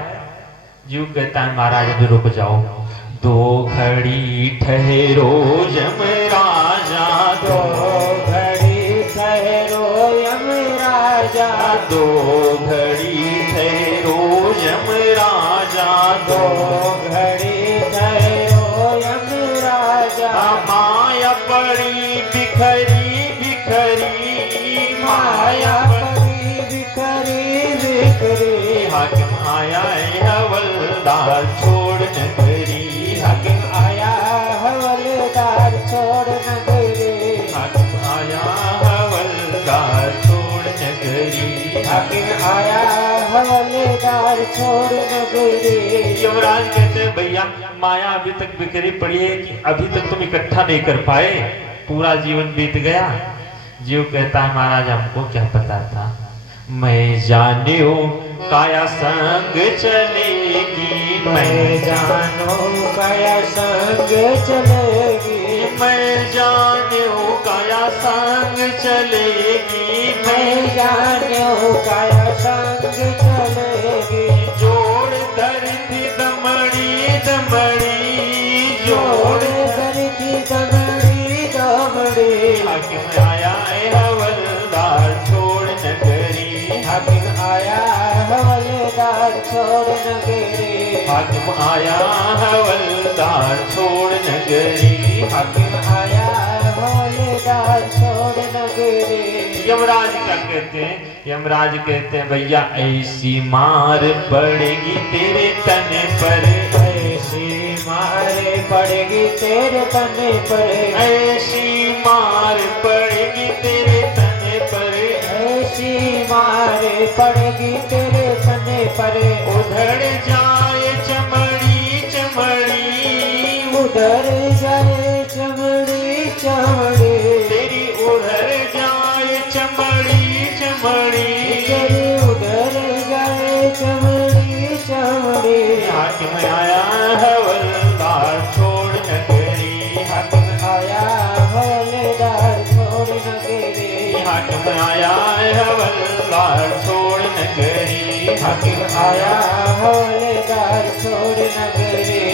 जीव कहता है महाराज अभी रुक जाओ, दो घड़ी ठहरो यमराजा। दो घड़ी ठहरो यमराजा। दो घड़ी ठहरो यमराजा। दो घड़ी ठहरो यमराजा। माया पड़ी बिखरी बिखरी। माया पड़ी बिखरी बिखरी। हाकिम आया हवलदार छोड़ नगरी। हाकिम आया हवलदार छोड़ नगरी। हाकिम आया हवलदार छोड़ नगरी। हाकिम आया हवलदार छोड़ नगरी। यमराज कहते हैं भैया माया अभी तक बिखरी पड़ी है कि अभी तक तुम इकट्ठा नहीं कर पाए, पूरा जीवन बीत गया। जीव कहता है महाराज हमको क्या पता था, मैं जानियो काया संग चलेगी। मैं जानो काया संग चलेगी। मैं जानियो काया संग चलेगी। मैं जानियो काया संग चलेगी। जोड़ धरती दमड़ी दमड़ी। जोड़ धरती दमड़ी दमड़ी। हाकिम आया हवलदार छोड़ नगरी। हाकिम आया हवलदार छोड़ नगरी। हाकिम आया हवलदार छोड़ नगरी। हाकिम आया हवलदार छोड़ नगरी। यमराज क्या कहते हैं? यमराज कहते हैं भैया ऐसी मार पड़ेगी तेरे तने पर। ऐसी मार पड़ेगी तेरे तने पर। ऐसी मार पड़ेगी तेरे तने पर। ऐसी मार पड़ेगी तेरे तने पर। उधड़ जाए चमड़ी चमड़ी। उधर जाए चमड़ी चमड़ी। तेरी उधर जाए चमड़ी चमड़ी। तेरी उधर जाए चमड़ी चमड़ी। हाकिम आया हवलदार छोड़ नगरी। हाकिम आया हवलदार छोड़ नगरी। हाकिम आया हवलदार छोड़ नगरी। हाकिम आया हवलदार छोड़ नगरी।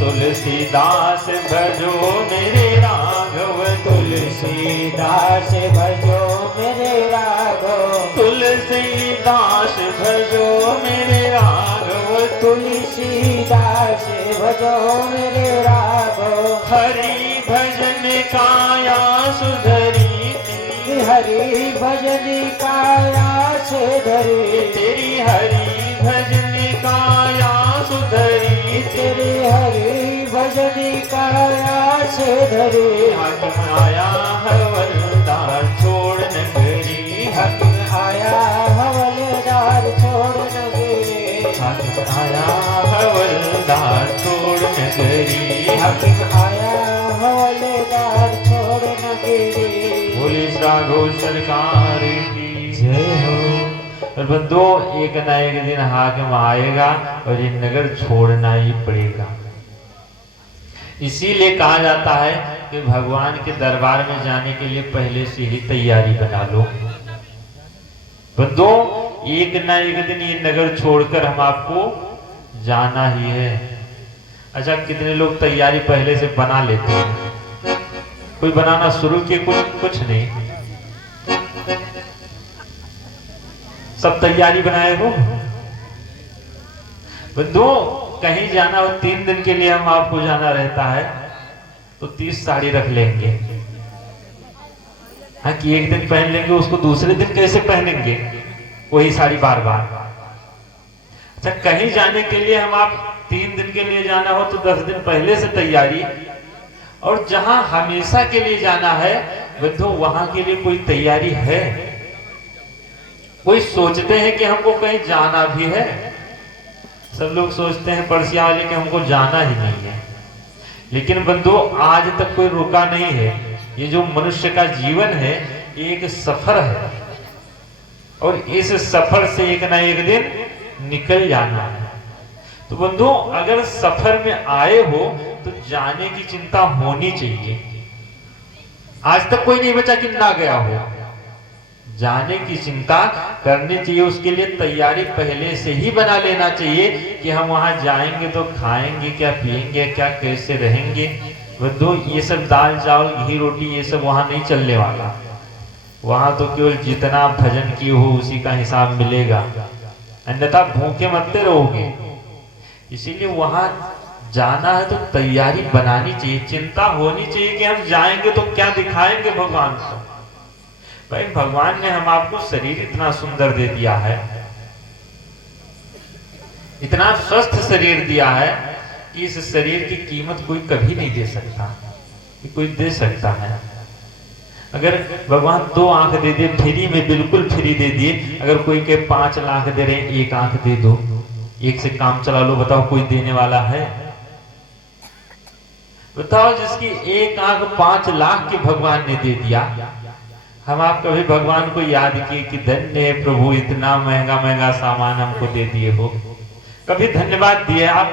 तुलसीदास भजो मेरे राघव। तुलसीदास भजो मेरे राघव। तुलसीदास भजो मेरे राघव। तुलसीदास भजो मेरे राघव। हरि भजन काया सुधरी। हरि भजन का आस धरे, तेरी हरि भजन का आस धरी, तेरे हरि भजन का आस धरे। हाकिम आया हवलदार छोड़ नगरी, हाकिम आया हवलदार छोड़ नगरी, हाकिम आया हवलदार छोड़ नगरी, हाकिम आया हवलदार छोड़ नगरी। पुलिस राघव सरकार की जय हो। और बंदो एक ना एक दिन हाकिम आएगा और ये नगर छोड़ना ही पड़ेगा। इसीलिए कहा जाता है कि भगवान के दरबार में जाने के लिए पहले से ही तैयारी बना लो। बंदो एक ना एक दिन ये नगर छोड़कर हम आपको जाना ही है। अच्छा, कितने लोग तैयारी पहले से बना लेते हैं? कोई बनाना शुरू किए? कुछ नहीं, सब तैयारी बनाए हो। बंदो कहीं जाना हो, 3 दिन के लिए हम आपको जाना रहता है तो 30 साड़ी रख लेंगे। हाँ, कि एक दिन पहन लेंगे, उसको दूसरे दिन कैसे पहनेंगे वही साड़ी बार बार। अच्छा, कहीं जाने के लिए हम आप 3 दिन के लिए जाना हो तो 10 दिन पहले से तैयारी। और जहां हमेशा के लिए जाना है बंधु, वहां के लिए कोई तैयारी है? कोई सोचते हैं कि हमको कहीं जाना भी है? सब लोग सोचते हैं पड़सिया वाले कि हमको जाना ही नहीं है। लेकिन बंधु, आज तक कोई रुका नहीं है। ये जो मनुष्य का जीवन है एक सफर है और इस सफर से एक ना एक दिन निकल जाना है। तो बंधु, अगर सफर में आए हो तो जाने की चिंता होनी चाहिए। आज तक कोई नहीं बचा कि ना गया हो। जाने की चिंता करनी चाहिए, उसके लिए तैयारी पहले से ही बना लेना चाहिए कि हम वहां जाएंगे तो खाएंगे क्या, पिएंगे क्या, कैसे रहेंगे। बंधु, ये सब दाल चावल घी रोटी ये सब वहां नहीं चलने वाला। वहां तो केवल जितना भजन किए हो उसी का हिसाब मिलेगा, अन्यथा भूखे मरते रहोगे। इसीलिए वहां जाना है तो तैयारी बनानी चाहिए, चिंता होनी चाहिए कि हम जाएंगे तो क्या दिखाएंगे भगवान को। भाई, भगवान ने हम आपको शरीर इतना सुंदर दे दिया है, इतना स्वस्थ शरीर दिया है कि इस शरीर की कीमत कोई कभी नहीं दे सकता। कि कोई दे सकता है? अगर भगवान 2 आंख दे दे फ्री में, बिल्कुल फ्री दे दिए, अगर कोई के 5 लाख दे रहे हैं, 1 आंख दे दो, 1 से काम चला लो, बताओ कोई देने वाला है? बताओ, जिसकी 1 आंख 5 लाख की भगवान ने दे दिया। हम आप कभी भगवान को याद किए कि धन्य है प्रभु, इतना महंगा महंगा सामान हमको दे दिए हो? कभी धन्यवाद दिए आप?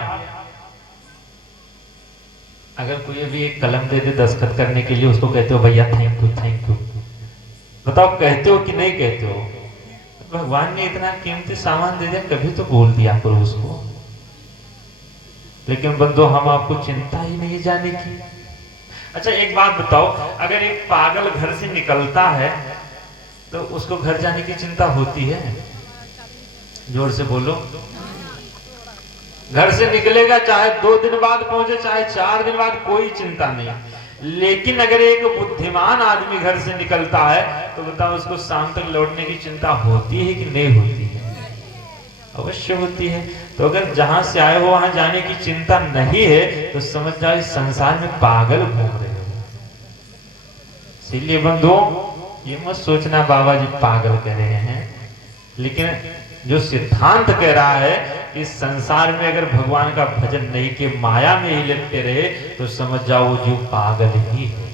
अगर कोई अभी एक कलम दे दे दस्तखत करने के लिए, उसको कहते हो भैया थैंक यू थैंक यू? बताओ कहते हो कि नहीं कहते हो? भगवान ने इतना कीमती सामान दे दिया, कभी तो बोल दिया करो उसको। लेकिन बंदो, हम आपको चिंता ही नहीं जाने की। अच्छा, एक बात बताओ, अगर एक पागल घर से निकलता है तो उसको घर जाने की चिंता होती है? जोर से बोलो। घर से निकलेगा, चाहे 2 दिन बाद पहुंचे, चाहे 4 दिन बाद, कोई चिंता नहीं। लेकिन अगर एक बुद्धिमान आदमी घर से निकलता है तो बताओ, उसको शाम तक लौटने की चिंता होती है कि नहीं होती है? अवश्य होती है। तो अगर जहां से आए हो वहां जाने की चिंता नहीं है तो समझ जाओ इस संसार में पागल घूम रहे हो। इसीलिए बंधु, ये मत सोचना बाबा जी पागल कह रहे हैं। लेकिन जो सिद्धांत कह रहा है, इस संसार में अगर भगवान का भजन नहीं किए, माया में ही लिपटे रहे, तो समझ जाओ वो जीव पागल ही है।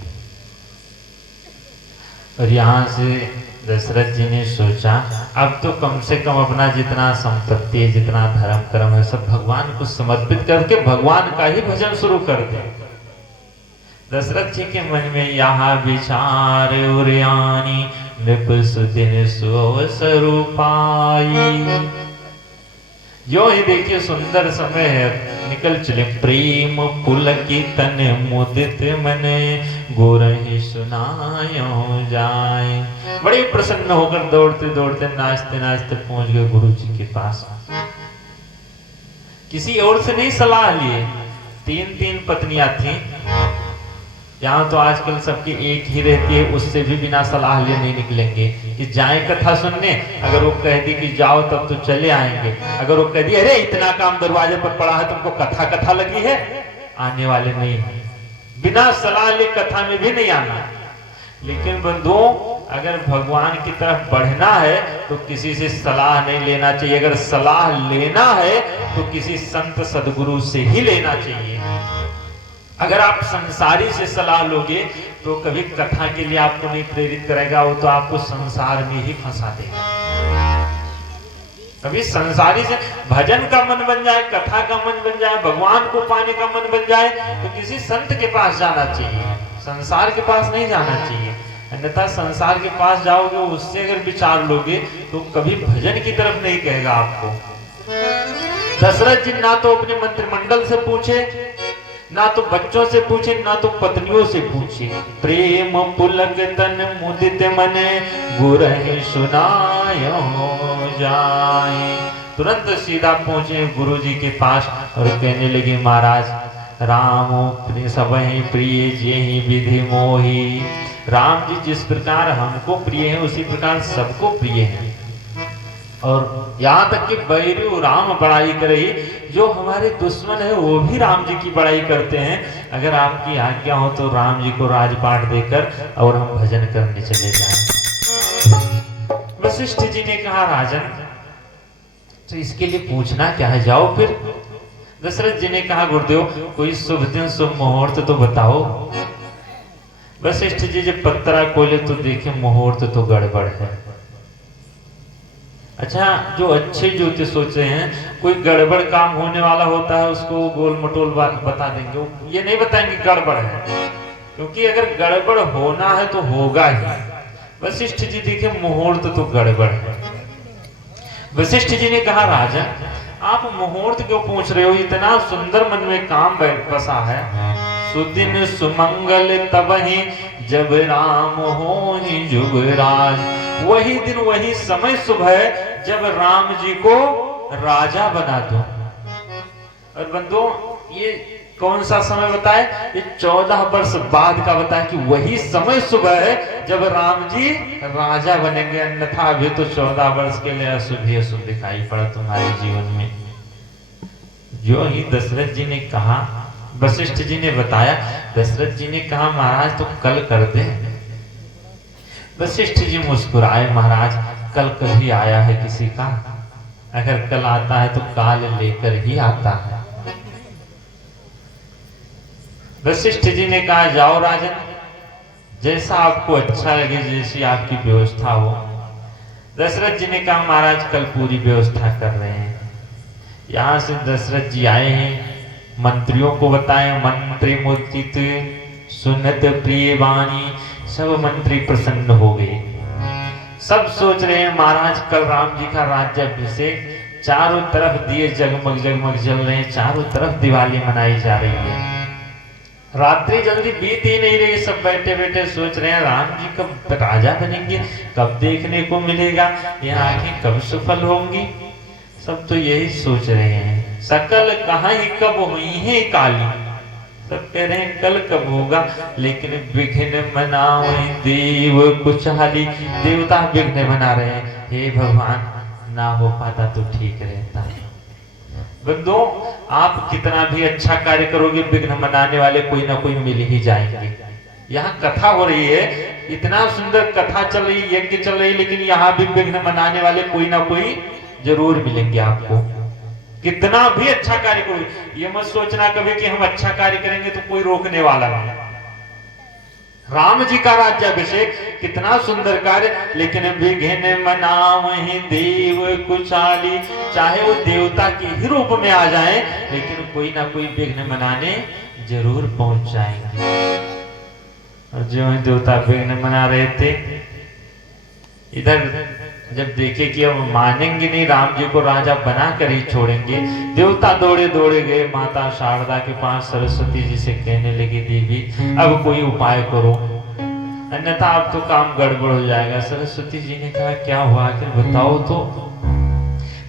और यहां से दशरथ जी ने सोचा, अब तो कम से कम अपना जितना संपत्ति है, जितना धर्म कर्म है, सब भगवान को समर्पित करके भगवान का ही भजन शुरू कर दे। दशरथ जी के मन में यहाँ विचार उरियानी, नृप सुदिन सुअवसर पाई। यो ही देखिए, सुंदर समय है, निकल चले। प्रेम पुलकितन मुदित मने, गोरहि सुनायो जाए। बड़े प्रसन्न होकर दौड़ते दौड़ते नाचते नाचते पहुंच गए गुरु जी के पास। किसी और से नहीं सलाह लिए। 3 पत्नियां थी। यहाँ तो आजकल सबकी एक ही रहती है, उससे भी बिना सलाह लिए नहीं निकलेंगे कि जाए कथा सुनने। अगर वो कह दी कि जाओ तब तो चले आएंगे, अगर वो कह दी अरे इतना काम दरवाजे पर पड़ा है तुमको कथा कथा लगी है, आने वाले नहीं। बिना सलाह लिए कथा में भी नहीं आना। लेकिन बंधुओं, अगर भगवान की तरफ बढ़ना है तो किसी से सलाह नहीं लेना चाहिए। अगर सलाह लेना है तो किसी संत सदगुरु से ही लेना चाहिए। अगर आप संसारी से सलाह लोगे तो कभी कथा के लिए आपको नहीं प्रेरित करेगा, वो तो आपको संसार में ही फंसा देगा। कभी संसारी से भजन का मन बन जाए, कथा का मन बन जाए, भगवान को पाने का मन बन जाए तो किसी संत के पास जाना चाहिए, संसार के पास नहीं जाना चाहिए। अन्यथा संसार के पास जाओगे, उससे अगर विचार लोगे तो कभी भजन की तरफ नहीं कहेगा आपको। दशरथ जी ना तो अपने मंत्रिमंडल से पूछे, ना तो बच्चों से पूछे, ना तो पत्नियों से पूछे। प्रेम पुलक तन मुदित मने गुरहि सुनायो जाए। तुरंत सीधा पहुंचे गुरु जी के पास और कहने लगे महाराज, राम सबहि प्रिय जेहि विधि मोहि। राम जी जिस प्रकार हमको प्रिय है उसी प्रकार सबको प्रिय है। और यहाँ तक कि बैरी राम बड़ाई करे, जो हमारे दुश्मन है वो भी राम जी की बड़ाई करते हैं। अगर आपकी आज्ञा हो तो राम जी को राजपाट देकर और हम भजन करने चले जाएं। वशिष्ठ जी ने कहा राजन तो इसके लिए पूछना क्या है, जाओ फिर। दशरथ जी ने कहा गुरुदेव कोई शुभ दिन शुभ मुहूर्त तो बताओ। वशिष्ठ जी जब पत्रा खोले तो देखे मुहूर्त तो गड़बड़ है। अच्छा, जो अच्छे ज्योतिष सोच रहे हैं कोई गड़बड़ काम होने वाला होता है उसको गोल मटोल बात बता देंगे, ये नहीं बताएंगे गड़बड़ है, क्योंकि अगर गड़बड़ होना है तो होगा ही। वशिष्ठ जी देखे मुहूर्त तो गड़बड़ है। वशिष्ठ जी ने कहा राजन आप मुहूर्त क्यों पूछ रहे हो, इतना सुंदर मन में काम बसा है। सुदिन सुमंगल तबहि जब राम होहि जुगराज। वही दिन वही समय शुभ है जब राम जी को राजा बना दो। और बंधुओं ये कौन सा समय बताए, ये 14 वर्ष बाद का बताया कि वही समय शुभ है जब राम जी राजा बनेंगे। अन्यथा अभी तो 14 वर्ष के लिए अशुभ ही अशुभ दिखाई पड़ा तुम्हारे जीवन में। जो ही दशरथ जी ने कहा, वशिष्ठ जी ने बताया, दशरथ जी ने कहा महाराज तो कल कर दे। वशिष्ठ जी मुस्कुराए, महाराज कल कभी आया है किसी का, अगर कल आता है तो काल लेकर ही आता है। वशिष्ठ जी ने कहा जाओ राजन, जैसा आपको अच्छा लगे, जैसी आपकी व्यवस्था हो। दशरथ जी ने कहा महाराज कल पूरी व्यवस्था कर रहे हैं। यहां से दशरथ जी आए हैं, मंत्रियों को बताएं, मंत्री मुदित सुनत प्रिय वाणी। सब मंत्री प्रसन्न हो गए, सब सोच रहे हैं महाराज कल राम जी का राज्याभिषेक, चारों तरफ दिए जगमग जगमग जल रहे हैं, चारों तरफ दिवाली मनाई जा रही है। रात्रि जल्दी बीत ही नहीं रही, सब बैठे बैठे सोच रहे हैं राम जी कब राजा बनेंगे, कब देखने को मिलेगा, यहाँ आके कब सफल होंगी। सब तो यही सोच रहे हैं। सकल कहाँ ही कब हुई है काली, सब कह रहे हैं कल कब होगा, लेकिन विघ्न मनाओ देव कुचाली। देवता विघ्न बना रहे हैं, हे भगवान ना हो पाता तो ठीक रहता। बंधुओं आप कितना भी अच्छा कार्य करोगे, विघ्न मनाने वाले कोई ना कोई मिल ही जाएंगे। यहाँ कथा हो रही है, इतना सुंदर कथा चल रही, यज्ञ चल रही, लेकिन यहाँ भी विघ्न मनाने वाले कोई ना कोई जरूर मिलेंगे आपको। कितना भी अच्छा कार्य करोगे, ये मत सोचना कभी कि हम अच्छा कार्य करेंगे तो कोई रोकने वाला नहीं। राम जी का राज्याभिषेक कितना सुंदर कार्य, लेकिन विघ्न मनावहि देव कुचाली। चाहे वो देवता के ही रूप में आ जाए, लेकिन कोई ना कोई विघ्न मनाने जरूर पहुंच जाएंगे। और जो देवता विघ्न मना रहे थे, इधर जब देखे कि अब मानेंगे नहीं, राम जी को राजा बना कर ही छोड़ेंगे, देवता दौड़े दौड़े गए माता शारदा के पास। सरस्वती जी से कहने लगी देवी अब कोई उपाय करो, अन्यथा अब तो काम गड़बड़ हो जाएगा। सरस्वती जी ने कहा क्या हुआ, आखिर बताओ तो।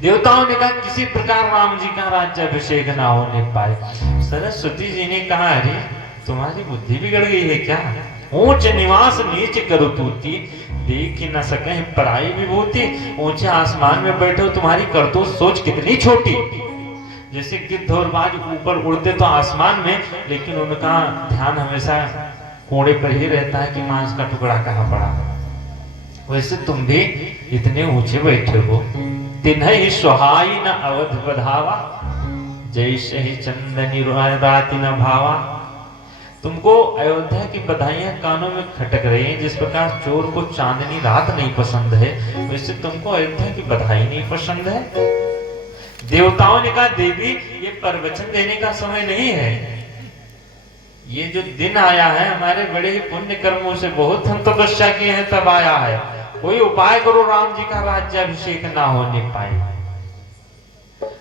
देवताओं ने कहा किसी प्रकार राम जी का राज्याभिषेक ना होने पाए। सरस्वती जी ने कहा अरे तुम्हारी बुद्धि बिगड़ गई है क्या? ऊंच निवास नीच करो तूती, देख ही न सके पराई विभूति। ऊंचे आसमान में बैठे हो, तुम्हारी करतूत सोच कितनी छोटी। जैसे गिद्ध और बाज ऊपर उड़ते तो आसमान में, लेकिन उनका ध्यान हमेशा कोड़े पर ही रहता है कि मांस का टुकड़ा कहाँ पड़ा। वैसे तुम भी इतने ऊंचे बैठे हो। तिन्हई सुहाई न अवध बधावा, जैसे ही चंदनी राति न भावा। तुमको अयोध्या की बधाइयां कानों में खटक रही हैं। जिस प्रकार चोर को चांदनी रात नहीं पसंद है, वैसे तुमको अयोध्या की बधाई नहीं पसंद है। देवताओं ने कहा देवी ये प्रवचन देने का समय नहीं है, ये जो दिन आया है हमारे बड़े ही पुण्य कर्मों से बहुत हम तपस्या किए हैं तब आया है। कोई उपाय करो राम जी का राज्याभिषेक ना होने पाए।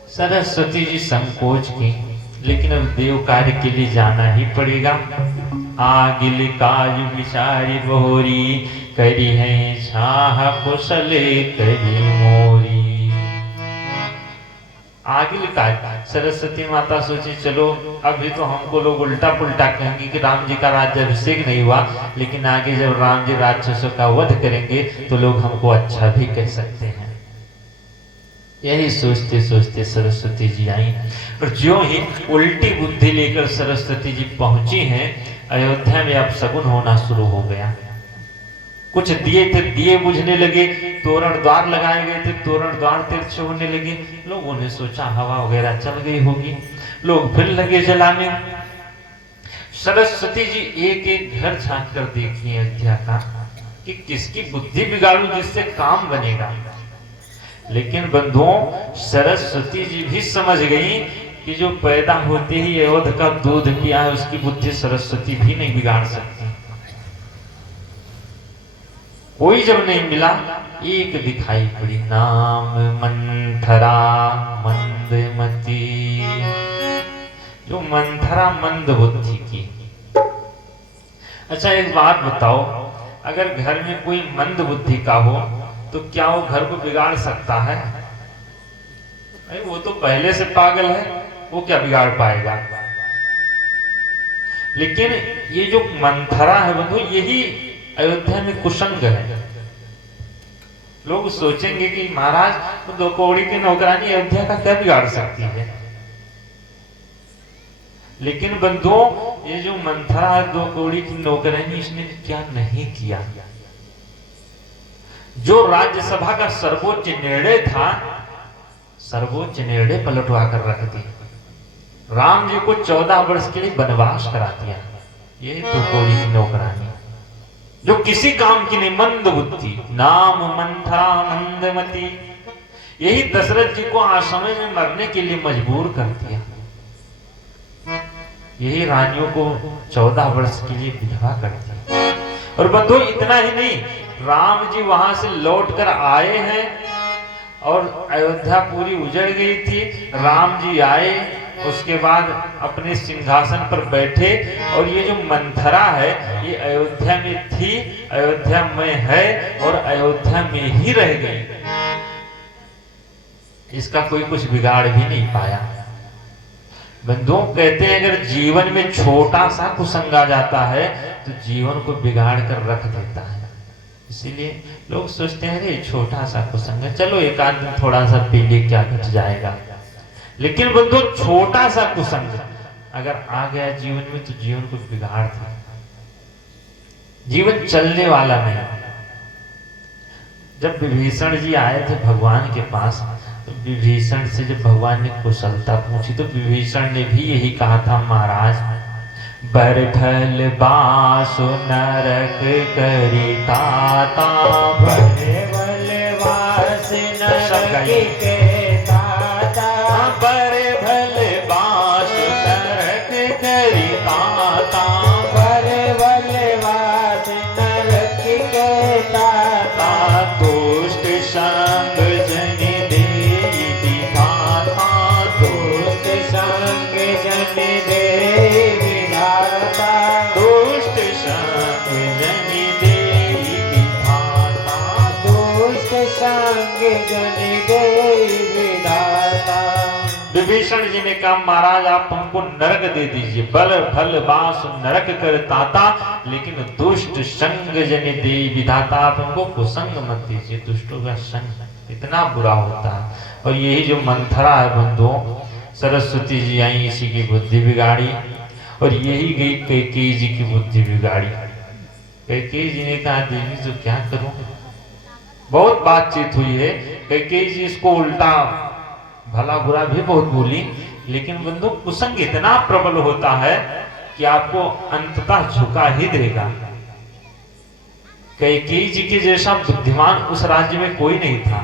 सरस्वती जी संकोच की, लेकिन अब देव कार्य के लिए जाना ही पड़ेगा। आगिल काज विचारी बोरी, करी है छाह कुशले करी मोरी। आगिल काज, सरस्वती माता सोची चलो अभी तो हमको लोग उल्टा पुल्टा कहेंगे कि राम जी का राज्याभिषेक नहीं हुआ, लेकिन आगे जब राम जी राक्षसों का वध करेंगे तो लोग हमको अच्छा भी कह सकते हैं। यही सोचते सोचते सरस्वती जी आई, और जो ही उल्टी बुद्धि लेकर सरस्वती जी पहुंची हैं, अयोध्या में अब शगुन होना शुरू हो गया। कुछ दिए थे, दिए बुझने लगे, तोरण द्वार लगाए गए थे, तोरण द्वार तिरछे होने लगे। लोगों ने सोचा हवा वगैरह चल गई होगी, लोग फिर लगे जलाने। सरस्वती जी एक एक घर झांक कर देखी अयोध्या का कि किसकी बुद्धि बिगाड़ू जिससे काम बनेगा। लेकिन बंधुओं, सरस्वती जी भी समझ गई कि जो पैदा होते ही अयोध्या का दूध पिया है उसकी बुद्धि सरस्वती भी नहीं बिगाड़ सकती। कोई जब नहीं मिला, एक दिखाई पड़ी, नाम मंथरा मंदमती, जो मंथरा मंद बुद्धि की। अच्छा एक बात बताओ, अगर घर में कोई मंद बुद्धि का हो तो क्या वो घर को बिगाड़ सकता है? नहीं, वो तो पहले से पागल है, वो क्या बिगाड़ पाएगा। लेकिन ये जो मंथरा है बंधु, यही अयोध्या में कुसंग है। लोग सोचेंगे कि महाराज तो 2 कौड़ी की नौकरानी अयोध्या का क्या बिगाड़ सकती है। लेकिन बंधुओं, ये जो मंथरा है 2 कौड़ी की नौकरानी, इसने क्या नहीं किया। जो राज्यसभा का सर्वोच्च निर्णय था, सर्वोच्च निर्णय पलटवा कर रख दिया। राम जी को 14 वर्ष के लिए वनवास करा दिया। ये 2 कौड़ी की नौकरानी जो किसी काम की नहीं, मंद बुद्धि, नाम मंथरा मंदमती। यही दशरथ जी को आश्रम में मरने के लिए मजबूर कर दिया। यही रानियों को 14 वर्ष के लिए विधवा कर दिया। और बंधु इतना ही नहीं, राम जी वहां से लौटकर आए हैं और अयोध्या पूरी उजड़ गई थी। राम जी आए, उसके बाद अपने सिंहासन पर बैठे, और ये जो मंथरा है ये अयोध्या में थी, अयोध्या में है और अयोध्या में ही रह गई। इसका कोई कुछ बिगाड़ भी नहीं पाया। बंधुओं, कहते हैं अगर जीवन में छोटा सा कुसंग आ जाता है तो जीवन को बिगाड़ कर रख देता है। इसीलिए लोग सोचते हैं अरे छोटा सा कुसंग है, चलो एक आध दिन थोड़ा सा पी ले, क्या घट जाएगा। लेकिन बंधु, छोटा सा कुसंग अगर आ गया जीवन में तो जीवन को बिगाड़ देता, जीवन चलने वाला नहीं। जब विभीषण जी आए थे भगवान के पास, तो विभीषण से जब भगवान ने कुशलता पूछी तो विभीषण ने भी यही कहा था, महाराज बरफल बासु नरक करी ताता, बरफल बास नरक के ताता, बरफल बासु नरक करी ताता, बरफल बास नरक के ताता, दुष्ट संग जन दे विधाता, दुष्ट संग जन दे विधाता, दुष्ट संग जन दे विधाता, दुष्ट संग जन दे विधाता। विभीषण जी ने कहा महाराज आप हमको नरक दे दीजिए, बल भल बास नरक कर ताता, लेकिन दुष्ट संग जन दे विधाता, आप हमको कुसंग मत दीजिए, दुष्टों का संग इतना बुरा होता है। और यही जो मंथरा है बंधुओं, सरस्वती जी आई इसी की बुद्धि बिगाड़ी, और यही गई कैकेयी जी की बुद्धि बिगाड़ी। कैकेयी जी ने कहा देवी तो क्या करूं, बहुत बातचीत हुई है, कैकेयी जी इसको उल्टा भला बुरा भी बहुत बोली, लेकिन बंधु कुसंग इतना प्रबल होता है कि आपको अंततः झुका ही देगा। कैकेयी जी के जैसा बुद्धिमान उस राज्य में कोई नहीं था।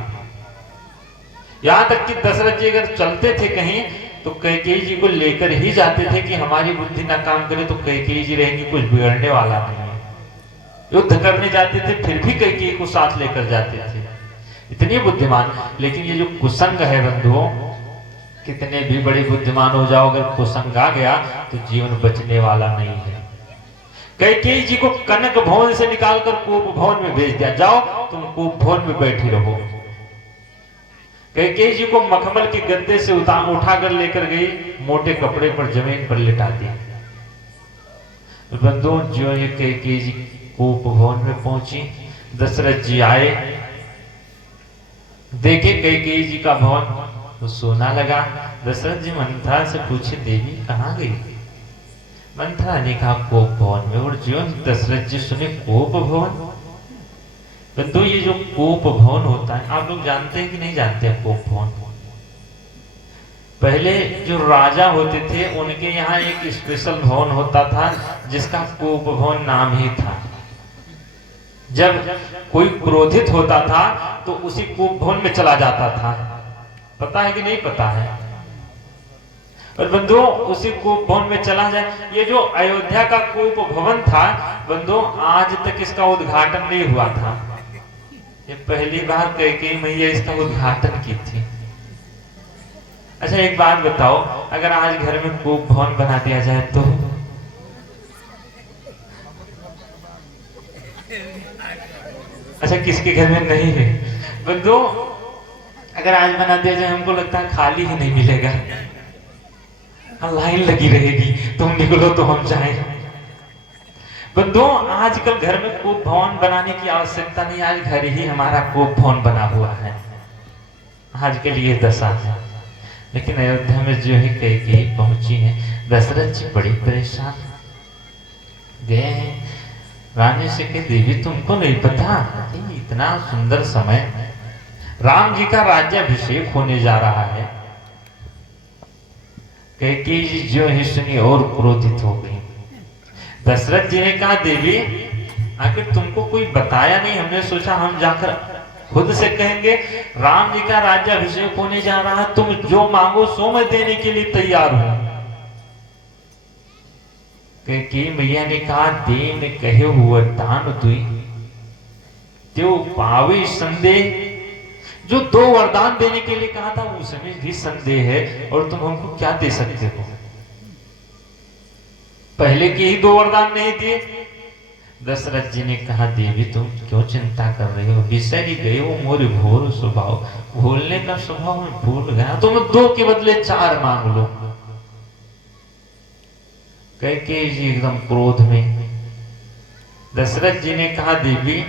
यहां तक कि दशरथ जी अगर चलते थे कहीं तो कैकेयी जी को लेकर ही जाते थे कि हमारी बुद्धि ना काम करे तो कैकेयी जी रहेंगी, कुछ बिगड़ने वाला नहीं है। युद्ध करने जाते थे फिर भी कैकेयी को साथ लेकर जाते थे, इतनी बुद्धिमान। लेकिन ये जो कुसंग है बंधुओं, कितने भी बड़े बुद्धिमान हो जाओ, अगर कुसंग आ गया तो जीवन बचने वाला नहीं है। कैकेयी जी को कनक भवन से निकालकर कोप भवन में भेज दिया, जाओ तुम कोप भवन में बैठी रहो। कैकेयी जी को मखमल के गद्दे से उठाकर लेकर गई, मोटे कपड़े पर जमीन पर लिटा दिया। बंधुओं जो ये कैकेयी जी कोप भवन में पहुंची, दशरथ जी आए, देखे कैकेयी जी का भवन तो सोना लगा। दशरथ जी मंथरा से पूछे देवी कहाँ गई? मंथरा ने कहा कोप भवन में। और जो दशरथ जी सुने कोप भवन, तो ये जो कोप भवन होता है आप लोग जानते हैं कि नहीं जानते हैं? कोप भवन पहले जो राजा होते थे उनके यहाँ एक स्पेशल भवन होता था जिसका कोप भवन नाम ही था। जब कोई क्रोधित होता था तो उसी कोप भवन में चला जाता था, पता है कि नहीं पता है? और बंधुओं उसी कोप भवन में चला जाए। ये जो अयोध्या का कोप भवन था बंधुओं, आज तक इसका उद्घाटन नहीं हुआ था। ये पहली बार कैकेयी मैया इसका उद्घाटन की थी। अच्छा एक बात बताओ, अगर आज घर में कोप भवन बना दिया जाए तो अच्छा किसके घर में नहीं है बंधु? अगर आज बना दिया जाए हमको लगता है खाली ही नहीं मिलेगा, लाइन लगी रहेगी, तुम निकलो तो हम जाएं। बंधु आजकल घर में कोप भवन बनाने की आवश्यकता नहीं, आज घर ही हमारा कोप भवन बना हुआ है। आज के लिए दशा है। लेकिन अयोध्या में जो है कैकेयी पहुंची है, दशरथ जी बड़ी परेशान गए। रानी से कही देवी तुमको नहीं पता इतना सुंदर समय, राम जी का राज्याभिषेक होने जा रहा है। कैकेयी जी जो ही सुनी और क्रोधित हो गई। दशरथ जी ने कहा देवी आखिर तुमको कोई बताया नहीं, हमने सोचा हम जाकर खुद से कहेंगे राम जी का राज्याभिषेक होने जा रहा है, तुम जो मांगो सो मैं देने के लिए तैयार हूं। कैकेयी मैया ने कहा देव ने कहे हुआ दान दुई त्यो पावे संदेह। जो 2 वरदान देने के लिए कहा था उसमें भी संदेह है, और तुम हमको क्या दे सकते हो? पहले के ही 2 वरदान नहीं दिए। दशरथ जी ने कहा देवी तुम क्यों चिंता कर रहे हो, विसर ही गए वो मोर भोर स्वभाव, भूलने का स्वभाव मैं भूल गया, तुम 2 के बदले 4 मांग लो। कैकेयी जी एकदम क्रोध में। दशरथ जी ने कहा देवी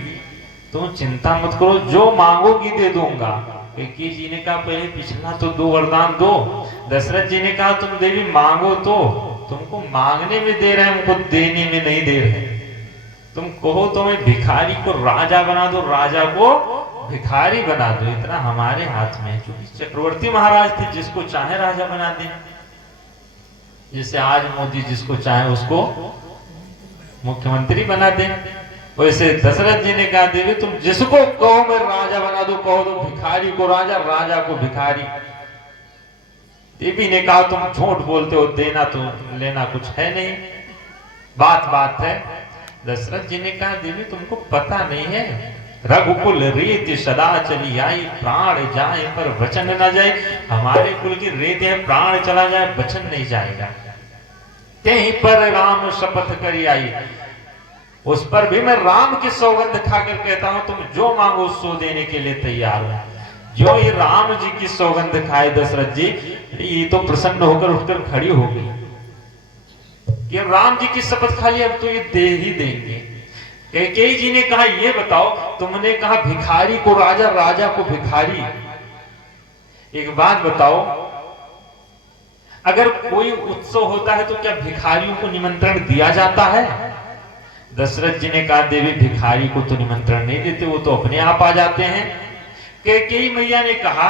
तुम चिंता मत करो, जो मांगोगी दे दूंगा। कैकेयी जी ने कहा पहले पिछला तो 2 वरदान दो। दशरथ जी ने कहा तुम देवी मांगो तो, तुमको मांगने में दे रहे हैं, हमको देने में नहीं दे रहे। तुम कहो तो मैं भिखारी को राजा बना दो, राजा को भिखारी बना दो, इतना हमारे हाथ में है। क्योंकि चक्रवर्ती महाराज थे, जिसको चाहे राजा बना दे। जैसे आज मोदी जिसको चाहे उसको मुख्यमंत्री बना दे, वैसे दशरथ जी ने कहा देवी तुम जिसको कहो मैं राजा बना दो, कहो तो भिखारी को राजा, राजा को भिखारी। देवी ने कहा तुम झूठ बोलते हो, देना तो लेना कुछ है नहीं, बात बात है। दशरथ जी ने कहा देवी तुमको पता नहीं है, रघुकुल रीति सदा चली आई, प्राण जाए पर वचन न जाए। हमारे कुल की रीत है, प्राण चला जाए वचन नहीं जाएगा। कहीं पर राम शपथ करी आई, उस पर भी मैं राम की सौगंध खाकर कहता हूं तुम जो मांगो सो देने के लिए तैयार हूं। जो ये राम जी की सौगंध खाए दशरथ जी, ये तो प्रसन्न होकर उठकर खड़ी हो गई कि राम जी की शपथ खा ली, अब तो ये दे ही देंगे। कैकेयी जी ने कहा ये बताओ, तुमने कहा भिखारी को राजा, राजा को भिखारी, एक बात बताओ, अगर कोई उत्सव होता है तो क्या भिखारियों को निमंत्रण दिया जाता है? दशरथ जी ने कहा देवी भिखारी को तो निमंत्रण नहीं देते, वो तो अपने आप आ जाते हैं। कैकेयी मैया ने कहा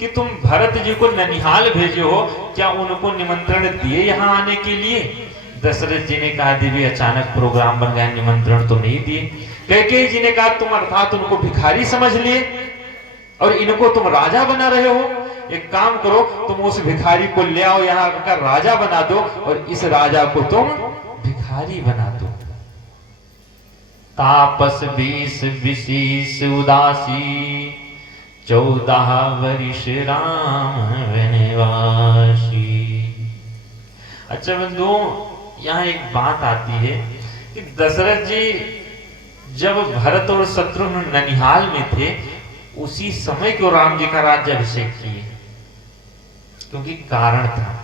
कि तुम भरत जी को ननिहाल भेजे हो, क्या उनको निमंत्रण दिए यहाँ आने के लिए? दशरथ जी ने कहा देवी अचानक प्रोग्राम बन गया, निमंत्रण तो नहीं दिए। कैकेयी जी ने कहा तुम अर्थात उनको भिखारी समझ लिए और इनको तुम राजा बना रहे हो। एक काम करो, तुम उस भिखारी को ले आओ, यहाँ का राजा बना दो और इस राजा को तुम भिखारी बना दो। तापस 20 विशीष उदासी, 14 वर्ष राम वनवासी। अच्छा बंधु, यहाँ एक बात आती है कि दशरथ जी जब भरत और शत्रुघ्न ननिहाल में थे, उसी समय को राम जी का राज्याभिषेक किए, क्योंकि कारण था।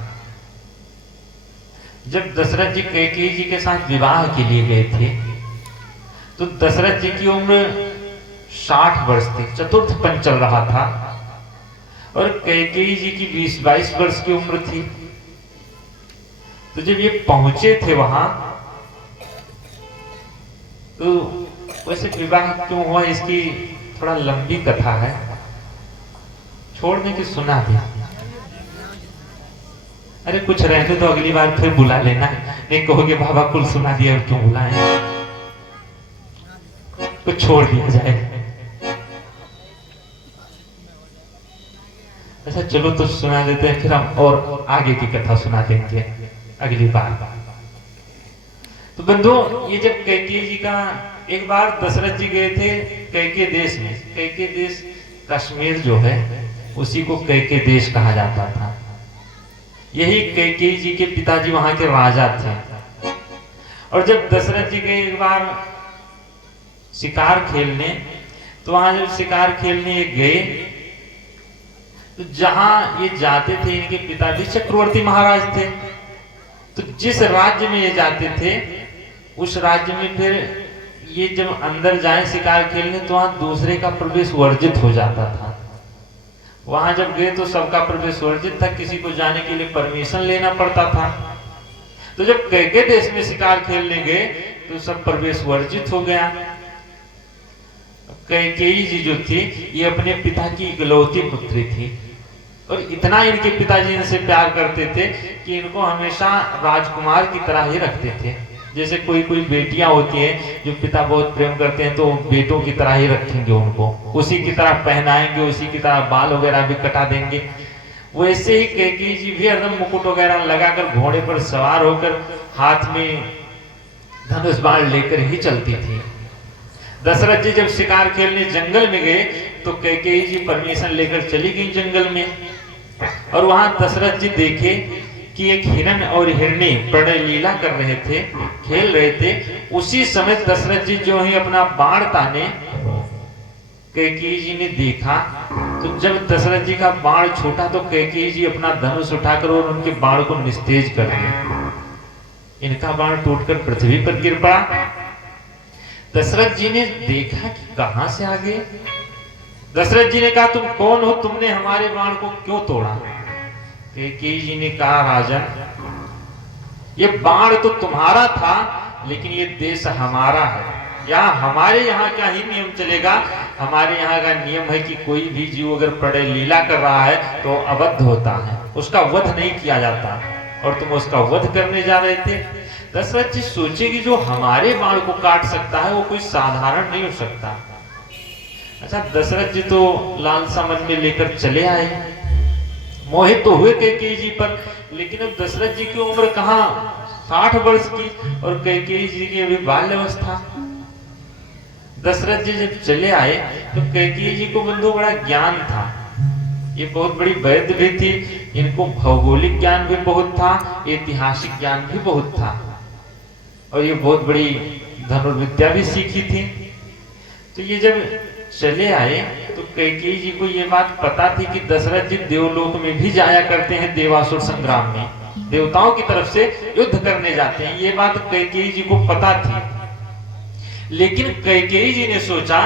जब दशरथ जी कैकेयी जी के साथ विवाह के लिए गए थे तो दशरथ जी की उम्र 60 वर्ष थी, चतुर्थपन चल रहा था, और कैकेयी जी की 20-22 वर्ष की उम्र थी। तो जब ये पहुंचे थे वहां, तो वैसे विवाह क्यों हुआ इसकी थोड़ा लंबी कथा है, छोड़ने की सुना दी। अरे कुछ रहने तो अगली बार फिर बुला लेना, नहीं कहोगे बाबा कुल सुना दिया क्यों बुलाए, कुछ छोड़ दिया जाए। अच्छा चलो तो सुना देते हैं, फिर हम और आगे की कथा सुना देंगे अगली बार। तो बंधु, ये जब कैकेयी जी का, एक बार दशरथ जी गए थे कैके देश में। कैके देश कश्मीर जो है उसी को कैके देश कहा जाता था। यही कैकेयी जी के पिताजी वहां के राजा थे। और जब दशरथ जी गए एक बार शिकार खेलने, तो वहां जब शिकार खेलने गए तो जहां ये जाते थे, इनके पिताजी चक्रवर्ती महाराज थे, तो जिस राज्य में ये जाते थे उस राज्य में फिर ये जब अंदर जाए शिकार खेलने तो वहां दूसरे का प्रवेश वर्जित हो जाता था। वहां जब गए तो सबका प्रवेश वर्जित था, किसी को जाने के लिए परमिशन लेना पड़ता था। तो जब कैके देश में शिकार खेलने गए तो सब प्रवेश वर्जित हो गया। कैकेयी जी जो थी ये अपने पिता की इकलौती पुत्री थी, और इतना इनके पिताजी इनसे प्यार करते थे कि इनको हमेशा राजकुमार की तरह ही रखते थे। जैसे कोई कोई बेटियां होती हैं जो पिता बहुत प्रेम करते हैं तो बेटों की तरह ही रखेंगे उनको, उसी की तरह पहनाएंगे, उसी की तरह बाल वगैरह भी कटा देंगे। वैसे ही कैकेयी जी भी एकदम मुकुट वगैरह लगाकर घोड़े पर सवार होकर हाथ में धनुष बाण लेकर ही चलती थी। दशरथ जी जब शिकार खेलने जंगल में गए तो कैकेयी जी परमिशन लेकर चली गई जंगल में, और वहां दशरथ जी देखे कि एक हिरण और हिरनी प्रणय लीला कर रहे थे, खेल रहे थे। उसी समय दशरथ जी जो ही अपना बाण ताने, कैकेयी जी ने देखा, तो जब दशरथ जी का बाण छूटा तो कैकेयी जी अपना धनुष उठाकर और उनके बाण को निस्तेज कर दिया। इनका बाण टूटकर पृथ्वी पर गिर पड़ा। दशरथ जी ने देखा कि कहां से आ गए। दशरथ जी ने कहा तुम कौन हो, तुमने हमारे बाण को क्यों तोड़ा? कैकेयी जी ने कहा राजन, ये बाण तो तुम्हारा था लेकिन ये देश हमारा है, यहाँ हमारे यहाँ क्या ही नियम चलेगा। हमारे यहाँ का नियम है कि कोई भी जीव अगर प्रणय लीला कर रहा है तो अवध होता है, उसका वध नहीं किया जाता, और तुम उसका वध करने जा रहे थे। दशरथ जी सोचे कि जो हमारे बाण को काट सकता है वो कोई साधारण नहीं हो सकता। अच्छा, दशरथ जी तो लालसा मन में लेकर चले आए, मोहित तो हुए कैकेयी जी पर, लेकिन अब दशरथ जी की उम्र कहाँ 60 वर्ष की, और कैकेयी जी की अभी बाल्यावस्था। दशरथ जी जब चले आए तो कैकेयी जी को बंधु बड़ा ज्ञान था, ये बहुत बड़ी वैद्य भी थी, इनको भौगोलिक ज्ञान भी बहुत था, ऐतिहासिक ज्ञान भी बहुत था, और ये बहुत बड़ी धनुर्विद्या भी सीखी थी। तो ये जब चले आए तो कैकेयी जी को ये बात पता थी कि दशरथ जी देवलोक में भी जाया करते हैं, देवासुर संग्राम में देवताओं की तरफ से युद्ध करने जाते हैं, ये बात कैकेयी जी को पता थी। लेकिन कैकेयी जी ने सोचा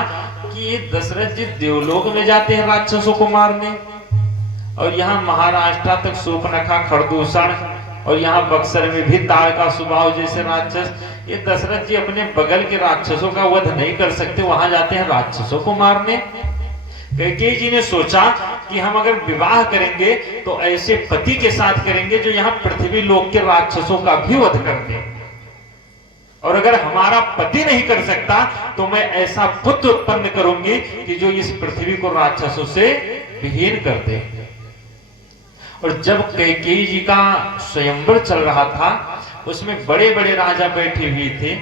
कि ये दशरथ जी देवलोक में जाते हैं राक्षसों को मारने, और यहाँ महाराष्ट्र तक शूर्पणखा, खरदूषण और यहाँ बक्सर में भी ताड़ का स्वभाव जैसे राक्षस, ये दशरथ जी अपने बगल के राक्षसों का वध नहीं कर सकते, वहां जाते हैं राक्षसों को मारने। कैकेयी जी ने सोचा कि हम अगर विवाह करेंगे तो ऐसे पति के साथ करेंगे जो यहाँ पृथ्वी लोक के राक्षसों का भी वध कर दे, और अगर हमारा पति नहीं कर सकता तो मैं ऐसा पुत्र उत्पन्न करूंगी कि जो इस पृथ्वी को राक्षसों से विहीन कर दे। और जब कैकेयी जी का स्वयंवर चल रहा था, उसमें बड़े बड़े राजा बैठे हुए थे।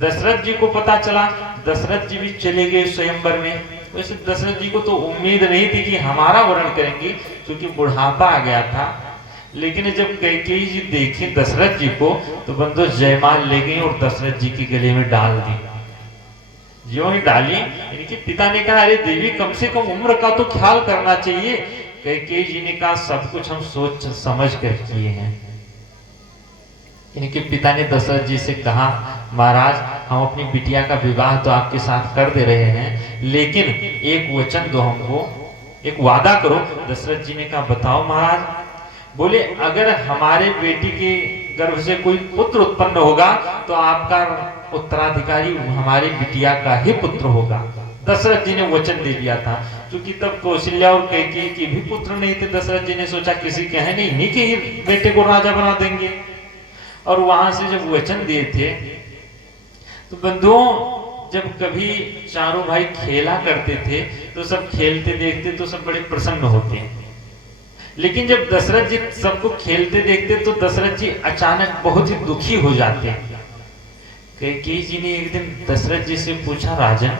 दशरथ जी को पता चला, दशरथ जी भी चले गए स्वयंवर में। वैसे दशरथ जी को तो उम्मीद नहीं थी कि हमारा वर्ण करेंगे, क्योंकि बुढ़ापा आ गया था। लेकिन जब कैकेयी जी देखी दशरथ जी को तो बंदो जयमाल ले गई और दशरथ जी के गले में डाल दी। ज्यों ही डाली, इनके पिता ने कहा, अरे देवी कम से कम उम्र का तो ख्याल करना चाहिए। कैकेयी जी ने कहा, सब कुछ हम सोच समझ कर किए हैं। इनके पिता ने दशरथ जी से कहा, महाराज हम अपनी बिटिया का विवाह तो आपके साथ कर दे रहे हैं, लेकिन एक वचन दो हमको, एक वादा करो। दशरथ जी ने कहा, बताओ महाराज। बोले, अगर हमारे बेटी के गर्भ से कोई पुत्र उत्पन्न होगा तो आपका उत्तराधिकारी हमारी बिटिया का ही पुत्र होगा। दशरथ जी ने वचन दे दिया था, क्योंकि तब कौशल्या और कैकेयी के भी पुत्र नहीं थे। दशरथ जी ने सोचा किसी के है नहीं, इन्हीं के ही बेटे को राजा बना देंगे। और वहां से जब वचन दिए थे तो बंधुओं, जब कभी चारों भाई खेला करते थे तो सब खेलते देखते तो सब बड़े प्रसन्न होते हैं। लेकिन जब दशरथ जी सबको खेलते देखते तो दशरथ जी अचानक बहुत ही दुखी हो जाते हैं। कैकेयी जी ने एक दिन दशरथ जी से पूछा, राजन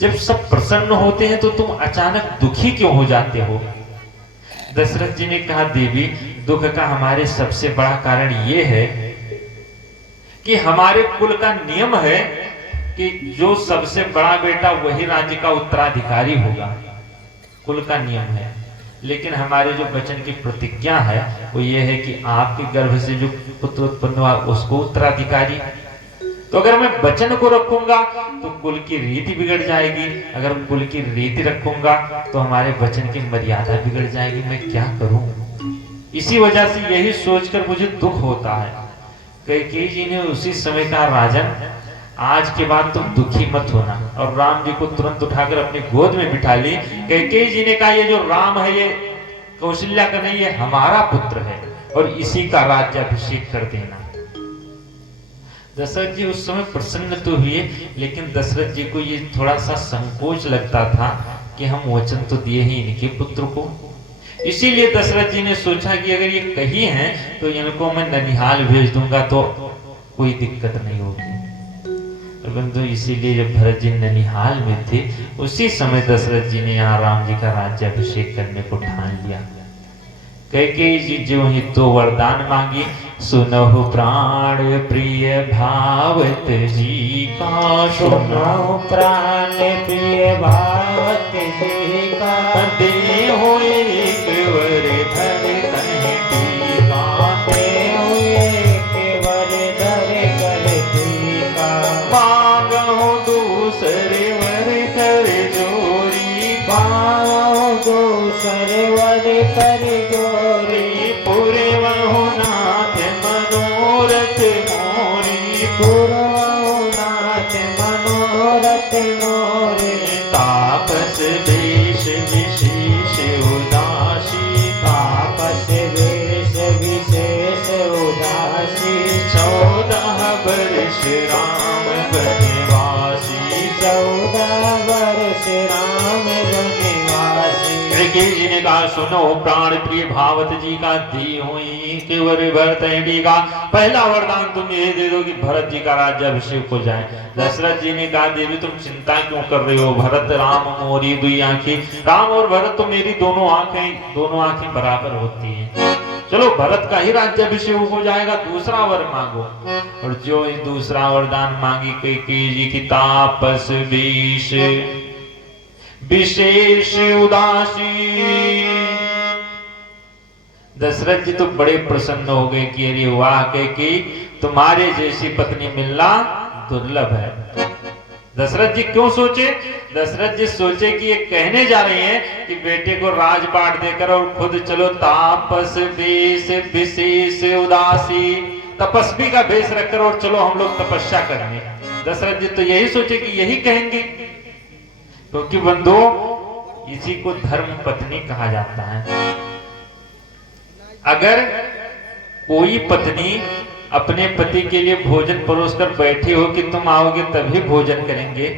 जब सब प्रसन्न होते हैं तो तुम अचानक दुखी क्यों हो जाते हो? दशरथ जी ने कहा, देवी दुख का हमारे सबसे बड़ा कारण यह है कि हमारे कुल का नियम है कि जो सबसे बड़ा बेटा वही राज्य का उत्तराधिकारी होगा, कुल का नियम है। लेकिन हमारे जो वचन की प्रतिज्ञा है वो ये है कि आपके गर्भ से जो पुत्र उत्पन्न हुआ उसको उत्तराधिकारी। तो अगर मैं वचन को रखूंगा तो कुल की रीति बिगड़ जाएगी, अगर कुल की रीति रखूंगा तो हमारे वचन की मर्यादा बिगड़ जाएगी, मैं क्या करूं? इसी वजह से यही सोचकर मुझे दुख होता है। कैकेयी जी ने उसी समय कहा, राजन आज के बाद तुम दुखी मत होना, और राम जी को तुरंत उठाकर अपनी गोद में बिठा ली। कैकेयी जी ने कहा, ये जो राम है ये कौशल्या का नहीं, ये हमारा पुत्र है और इसी का राज्याभिषेक कर देना। दशरथ जी उस समय प्रसन्न तो हुए, लेकिन दशरथ जी को ये थोड़ा सा संकोच लगता था कि हम वचन तो दिए ही इनके पुत्र को। इसीलिए दशरथ जी ने सोचा कि अगर ये कही हैं तो इनको मैं ननिहाल भेज दूंगा तो कोई दिक्कत नहीं होगी। परंतु इसीलिए जब भरत जी ननिहाल में थे उसी समय दशरथ जी ने यहाँ राम जी का राज्याभिषेक करने को ठान लिया। कैकेयी जी जो ही तो वरदान मांगी, सुनहु प्राण प्रिय भावत जी का, सुनो प्राण प्रिय भावत जी का, देहो एक वर धर कन्हे टीका, देहो एक वर धर कन्हे टीका, मांगहु दूसरे वर कर जोरी, मांगहु दूसरे वर कर जोरी, पुरवहु नाथ मनोरथ मोरी, पुरवहु नाथ मनोरथ मोरे, तापस वेश विशेष उदासी, तापस वेश विशेष उदासी, 14 वर्ष राम वनवासी, 14 वर्ष राम वनवासी। कैकेयी जी ने कहा, सुनो प्राण प्रिय भावत जी का दी हुई कि वर भरत का पहला वरदान तुम ये दे दो कि भरत जी का राज्याभिषेक हो जाए। दशरथ जी ने कहा, देवी तुम चिंता क्यों कर रही हो? भरत राम मोरी दुई आंखें, राम और भरत तो मेरी दोनों आंखें बराबर होती हैं। चलो भरत का ही राज्याभिषेक हो जाएगा, दूसरा वर मांगो। और जो ही दूसरा वरदान मांगी कैकेयी जी की, तापस वेश विशेष उदासी। दशरथ जी तो बड़े प्रसन्न हो गए कि अरे वाह, कि तुम्हारे जैसी पत्नी मिलना दुर्लभ है। दशरथ जी क्यों सोचे? दशरथ जी सोचे कि ये कहने जा रही हैं कि बेटे को राजपाट देकर और खुद चलो तापस वेश विशेष उदासी, तपस्वी का भेष रखकर और चलो हम लोग तपस्या करने। दशरथ जी तो यही सोचे कि यही कहेंगे, क्योंकि बंधु इसी को धर्म पत्नी कहा जाता है। अगर कोई पत्नी अपने पति के लिए भोजन परोसकर बैठी हो कि तुम आओगे तभी भोजन करेंगे,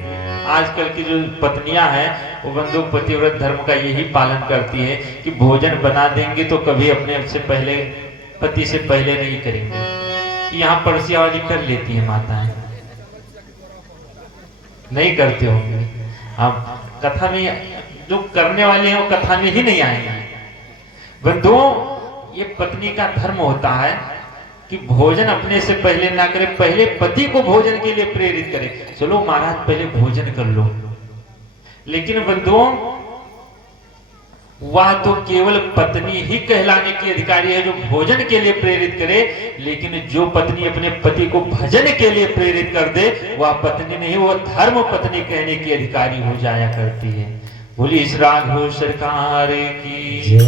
आजकल की जो पत्नियां हैं वो बंधु पतिव्रत धर्म का यही पालन करती है कि भोजन बना देंगे तो कभी अपने से पहले, पति से पहले नहीं करेंगे। यहाँ पड़ोसियावाली कर लेती है माताएं, नहीं करते होंगे। अब कथा में जो करने वाले हैं वो कथा में ही नहीं आएंगे। बंधुओं, ये पत्नी का धर्म होता है कि भोजन अपने से पहले ना करे, पहले पति को भोजन के लिए प्रेरित करे। चलो महाराज पहले भोजन कर लो। लेकिन बंधुओं, वह तो केवल पत्नी ही कहलाने की अधिकारी है जो भोजन के लिए प्रेरित करे। लेकिन जो पत्नी अपने पति को भजन के लिए प्रेरित कर दे वह पत्नी नहीं, वह धर्म पत्नी कहने की अधिकारी हो जाया करती है। बोली इस राघव सरकार की।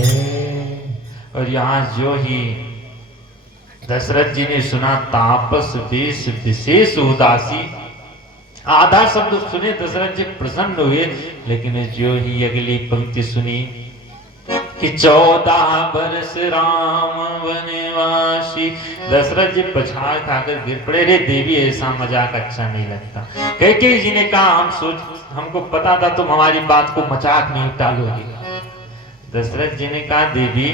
और यहाँ जो ही दशरथ जी ने सुना तापस वेश विशेष उदासी, आधा शब्द सुने दशरथ जी प्रसन्न हुए। लेकिन जो ही अगली पंक्ति सुनी कि 14 वर्ष राम वनवासी, दशरथ जी पछाड़ खाकर गिर पड़े। रे देवी, ऐसा मजाक अच्छा नहीं लगता। कैकेयी जी ने कहा हमको पता था तुम हमारी बात को मजाक में टालोगे। दशरथ जी ने कहा देवी,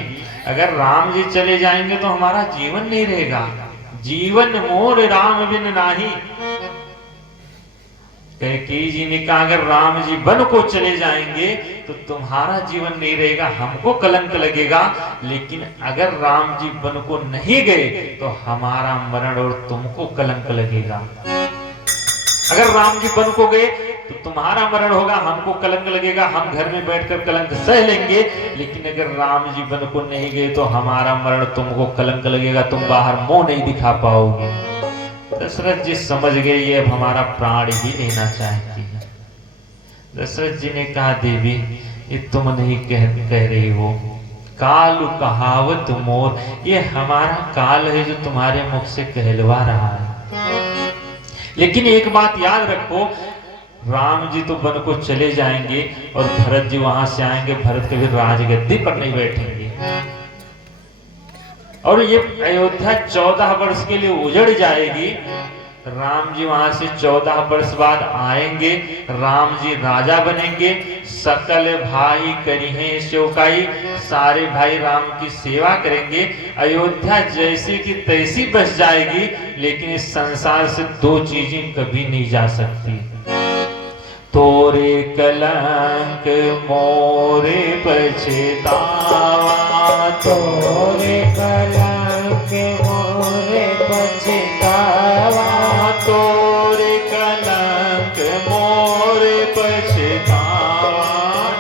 अगर राम जी चले जाएंगे तो हमारा जीवन नहीं रहेगा। जीवन मोर राम बिन नाही। कैकेयी जी ने कहा अगर राम जी वन को चले जाएंगे तो तुम्हारा जीवन नहीं रहेगा, हमको कलंक लगेगा। लेकिन अगर राम जी वन को नहीं गए तो हमारा मरण और तुमको कलंक लगेगा। अगर राम जी वन को गए तो तुम्हारा मरण होगा, हमको कलंक लगेगा, हम घर में बैठकर कलंक सह लेंगे। लेकिन अगर राम जी वन को नहीं गए तो हमारा मरण तुमको कलंक लगेगा, तुम बाहर मुंह नहीं दिखा पाओगे। दशरथ जी समझ गए ये अब हमारा प्राण ही लेना चाहती है। दशरथ जी ने कहा देवी, ये तुम नहीं कह रही हो, काल कहावत मोर, ये हमारा काल है जो तुम्हारे मुख से कहलवा रहा है। लेकिन एक बात याद रखो, राम जी तो वन को चले जाएंगे और भरत जी वहां से आएंगे, भरत कभी राजगद्दी पर नहीं बैठेंगे। और ये अयोध्या 14 वर्ष के लिए उजड़ जाएगी। राम जी वहां से 14 वर्ष बाद आएंगे, राम जी राजा बनेंगे, सकल भाई करिहे सेवकाई, सारे भाई राम की सेवा करेंगे। अयोध्या जैसी की तैसी बस जाएगी। लेकिन इस संसार से 2 चीजें कभी नहीं जा सकती, तोरे कलंक मोरे पछतावा, तोरे कलंक मोरे पछतावा, तोरे कलंक मोरे पछतावा,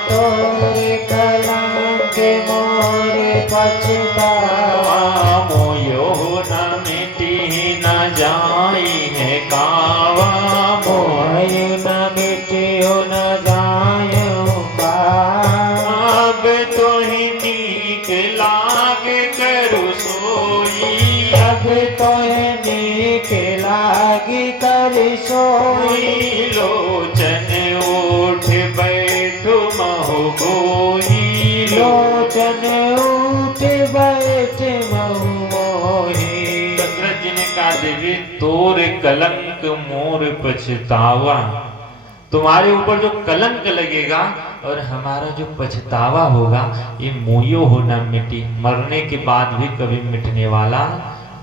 तोरे कलंक मोरे पछतावा, मोयो न मिटी न जाई है कावा, मोयो न मिटियो न जायो कावा, अब तो ही नीक लागे करू सोई, अब तो नीक लागी कर सोई, लोचन उठ बैठो महु गोही, लोचन उठ बैठ महु मोही। दशरथ जी ने कहा देवी, तोरे कलंक मोर पछतावा, तुम्हारे ऊपर जो कलंक लगेगा और हमारा जो पछतावा होगा ये मोयो हो न मिटी, मरने के बाद भी कभी मिटने वाला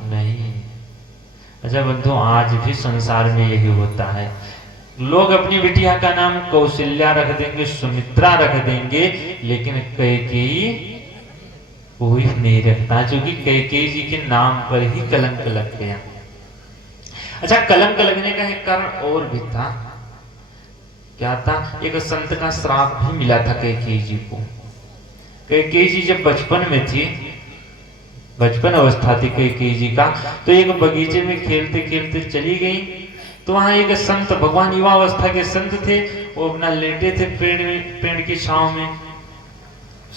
नहीं। अच्छा बंधु, आज भी संसार में यही होता है। लोग अपनी बिटिया का नाम कौशल्या रख देंगे, सुमित्रा रख देंगे, लेकिन कैकेयी कोई नहीं रखता, क्योंकि कैकेयी जी के नाम पर ही कलंक लग गया। अच्छा, कलंक लगने का एक कारण और भी था क्या था, एक संत का श्राप भी मिला था कैकेयी जी को। कैकेयी जी जब बचपन में थी, बचपन अवस्था थी कैकेयी जी का, तो एक बगीचे में खेलते खेलते चली गई। तो वहां एक संत, भगवान युवा अवस्था के संत थे, वो अपना लेटे थे पेड़ में, पेड़ की छांव में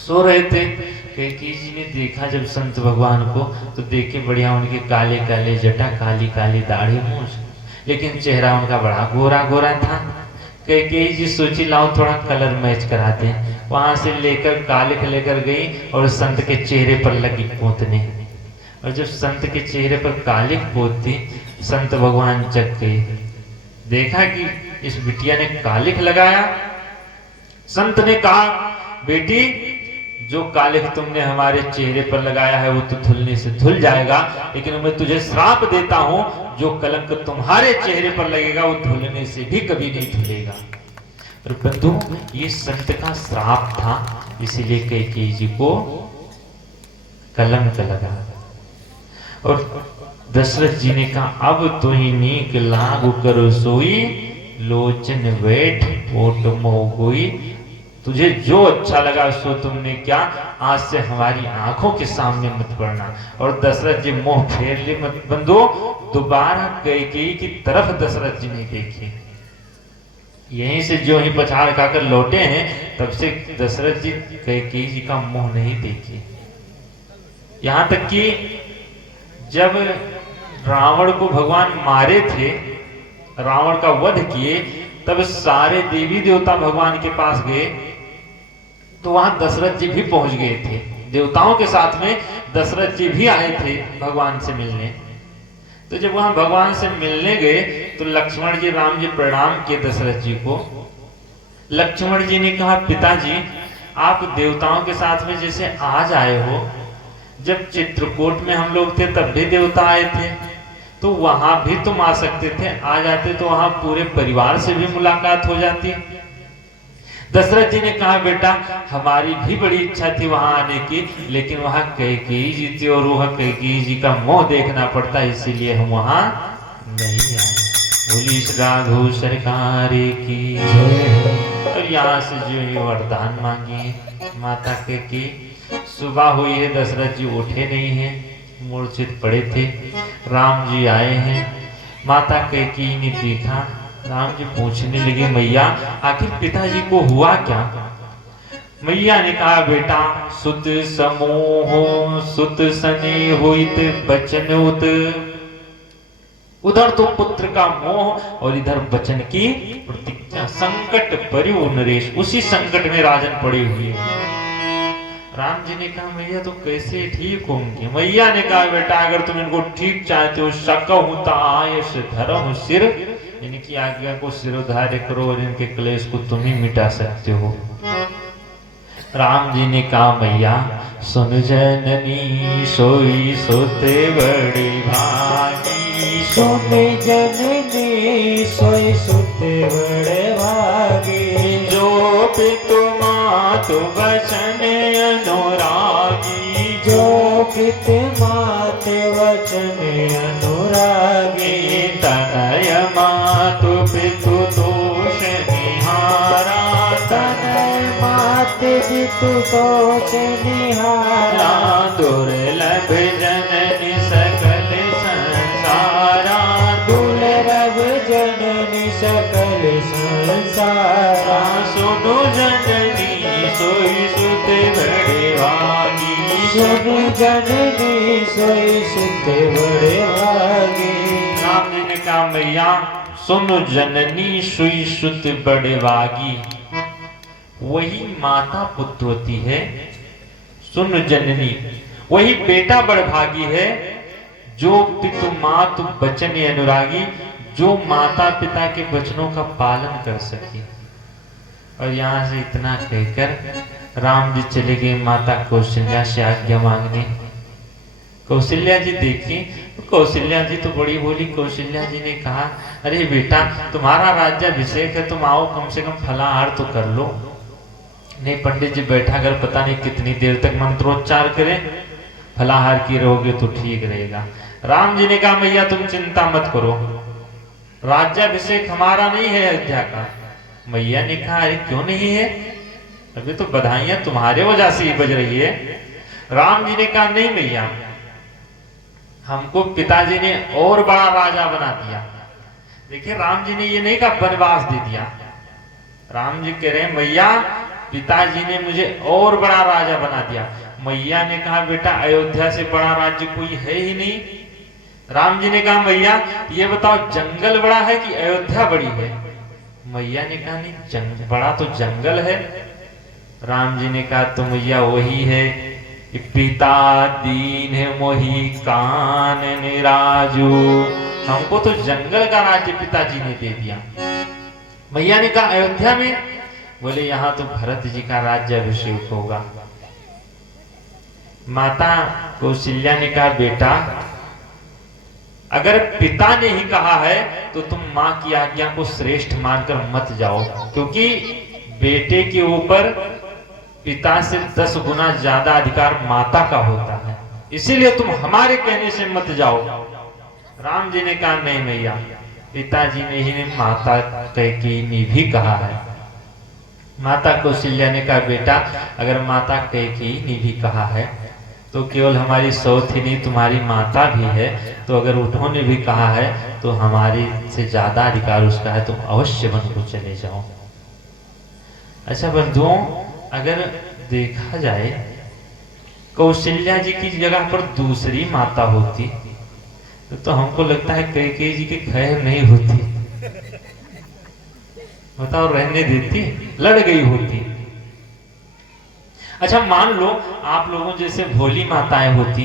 सो रहे थे। कैकेयी जी ने देखा जब संत भगवान को, तो देखे बढ़िया उनके काले काले जटा, काली काली दाढ़ी, मूंछ, लेकिन चेहरा उनका बड़ा गोरा गोरा था। कैकेयी जी सोची लाओ थोड़ा कलर मैच कराते हैं। वहां से लेकर कालिख लेकर गई और संत के चेहरे पर लगी पोतने। और जब संत के चेहरे पर कालिख पोती, संत भगवान जग गए। देखा कि इस बिटिया ने कालिख लगाया। संत ने कहा, बेटी जो कालिख तुमने हमारे चेहरे पर लगाया है वो तो धुलने से धुल जाएगा, लेकिन मैं तुझे श्राप देता हूं, जो कलंक तुम्हारे चेहरे पर लगेगा वो धुलने से भी कभी नहीं धुलेगा। और बंधु, ये संत का श्राप था, इसीलिए कैकेयी जी को कलंक लगा। और दशरथ जी ने कहा, अब तो ही नीक लागू करो सोई, लोचन बैठ ओट मोह गोई। तुझे जो अच्छा लगा सो तुमने क्या, आज से हमारी आंखों के सामने मत पड़ना। और दशरथ जी मुंह फेर ले मत बंधो। दोबारा कैकेयी की तरफ दशरथ जी नहीं देखे। यहीं से जो ही पछाड़ खाकर लौटे हैं, तब से दशरथ जी कैकेयी जी का मुंह नहीं देखे। यहां तक कि जब रावण को भगवान मारे थे, रावण का वध किए, तब सारे देवी देवता भगवान के पास गए। तो वहां दशरथ जी भी पहुंच गए थे, देवताओं के साथ में दशरथ जी भी आए थे भगवान से मिलने। तो जब वहां भगवान से मिलने गए, तो लक्ष्मण जी, राम जी प्रणाम किए दशरथ जी को। लक्ष्मण जी ने कहा, पिताजी आप देवताओं के साथ में जैसे आज आए हो, जब चित्रकूट में हम लोग थे तब भी देवता आए थे, तो वहां भी तुम आ सकते थे। आ जाते तो वहां पूरे परिवार से भी मुलाकात हो जाती। दशरथ जी ने कहा, बेटा हमारी भी बड़ी इच्छा थी वहां आने की, लेकिन वहां कैकेयी जी थी और वह कैकेयी जी का मुंह देखना पड़ता, इसीलिए हम वहां नहीं आए। बोली राघव सरकार की। और यहाँ से जो ये वरदान मांगी माता कैकेयी। सुबह हुई है, दशरथ जी उठे नहीं हैं, मूर्छित पड़े थे। राम जी आए हैं, माता कैकेयी ने देखा। राम जी पूछने लगे, मैया आखिर पिताजी को हुआ क्या? मैया ने कहा, बेटा सुत समोह सुत सने होइत बचन उत। उधर तो पुत्र का मोह और इधर बचन की प्रतिज्ञा। संकट परियो नरेश, उसी संकट में राजन पड़े हुए हैं। राम जी ने कहा, मैया तो कैसे ठीक होंगे? मैया ने कहा, बेटा अगर तुम इनको ठीक चाहते हो, सकहुता आयस धरहु सिर, इनकी आज्ञा को सिरोधार्य करो और इनके क्लेश को तुम ही मिटा सकते हो। राम जी ने कहा, मैया सुन जननी सोई सोते बड़ी भागी। सुन जननी सोई सोते बड़े भागी। जो पितु मातु वचन अनुरागी। जो पितु मातु वचन अनुरागी। तनय मातु पितु दोष निहारा। तनय मातु पितु दोष निहारा। दुर्लभ जननी सकल संसारा। दुर्लभ जननी सकल संसारा। सुनो जननी सोई सुत बड़े भागी। सुनो जननी सोई सुत बड़े भागी। राम जी ने कहा, मैया सुनो जननी सोई सुत बड़े भागी। वही माता पुत्र होती है। सुन जननी, वही बेटा बड़भागी है जो पितु मातु बचन अनुरागी, जो माता पिता के वचनों का पालन कर सके। और यहाँ से इतना कहकर राम जी चले गए माता कौशल्या से आज्ञा मांगने। कौशल्या जी देखी, कौशल्या जी तो बड़ी बोली। कौशल्या जी ने कहा, अरे बेटा तुम्हारा राज्याभिषेक है, तुम आओ कम से कम फलाहार तो कर लो। नहीं, पंडित जी बैठा कर पता नहीं कितनी देर तक मंत्रोच्चार करें, फलाहार की रहोगे तो ठीक रहेगा। राम जी ने कहा, मैया तुम चिंता मत करो, राज्याभिषेक हमारा नहीं है अयोध्या का, मैया ने कहा अरे क्यों नहीं है, अभी तो बधाइयां तुम्हारे वजह से ही बज रही है। राम जी ने कहा नहीं मैया, हमको पिताजी ने और बड़ा राजा बना दिया। देखिए राम जी ने ये नहीं कहा वनवास दे दिया, राम जी कह रहे हैं मैया पिताजी ने मुझे और बड़ा राजा बना दिया। मैया ने कहा बेटा अयोध्या से बड़ा राज्य कोई है ही नहीं। राम जी ने कहा मैया ये बताओ जंगल बड़ा है कि अयोध्या बड़ी है। मैया ने कहा नहीं बड़ा तो जंगल है। राम जी ने कहा तो मैया वही है कि पिता दीन है मोही कान निराजू, हमको तो जंगल का राज्य पिताजी ने दे दिया। मैया ने कहा अयोध्या में, बोले यहाँ तो भरत जी का राज्य अभिषेक होगा। माता कौशल्या ने कहा बेटा अगर पिता ने ही कहा है तो तुम माँ की आज्ञा को श्रेष्ठ मानकर मत जाओ, क्योंकि बेटे के ऊपर पिता से 10 गुना ज्यादा अधिकार माता का होता है, इसीलिए तुम हमारे कहने से मत जाओ। राम जी ने कहा नहीं मैया, पिताजी ने ही माता कैकेयी ने भी कहा है। माता कौशल्या ने कहा बेटा अगर माता कैकेयी ने भी कहा है तो केवल हमारी सौत ही नहीं तुम्हारी माता भी है, तो अगर उन्होंने भी कहा है तो हमारे से ज्यादा अधिकार उसका है, तुम अवश्य वन को चले जाओ। अच्छा बंधुओं, अगर देखा जाए कौशल्या जी की जगह पर दूसरी माता होती तो हमको लगता है कैकेयी जी की खैर नहीं होती, बताओ रहने देती, लड़ गई होती। अच्छा मान लो आप लोगों जैसे भोली माताएं होती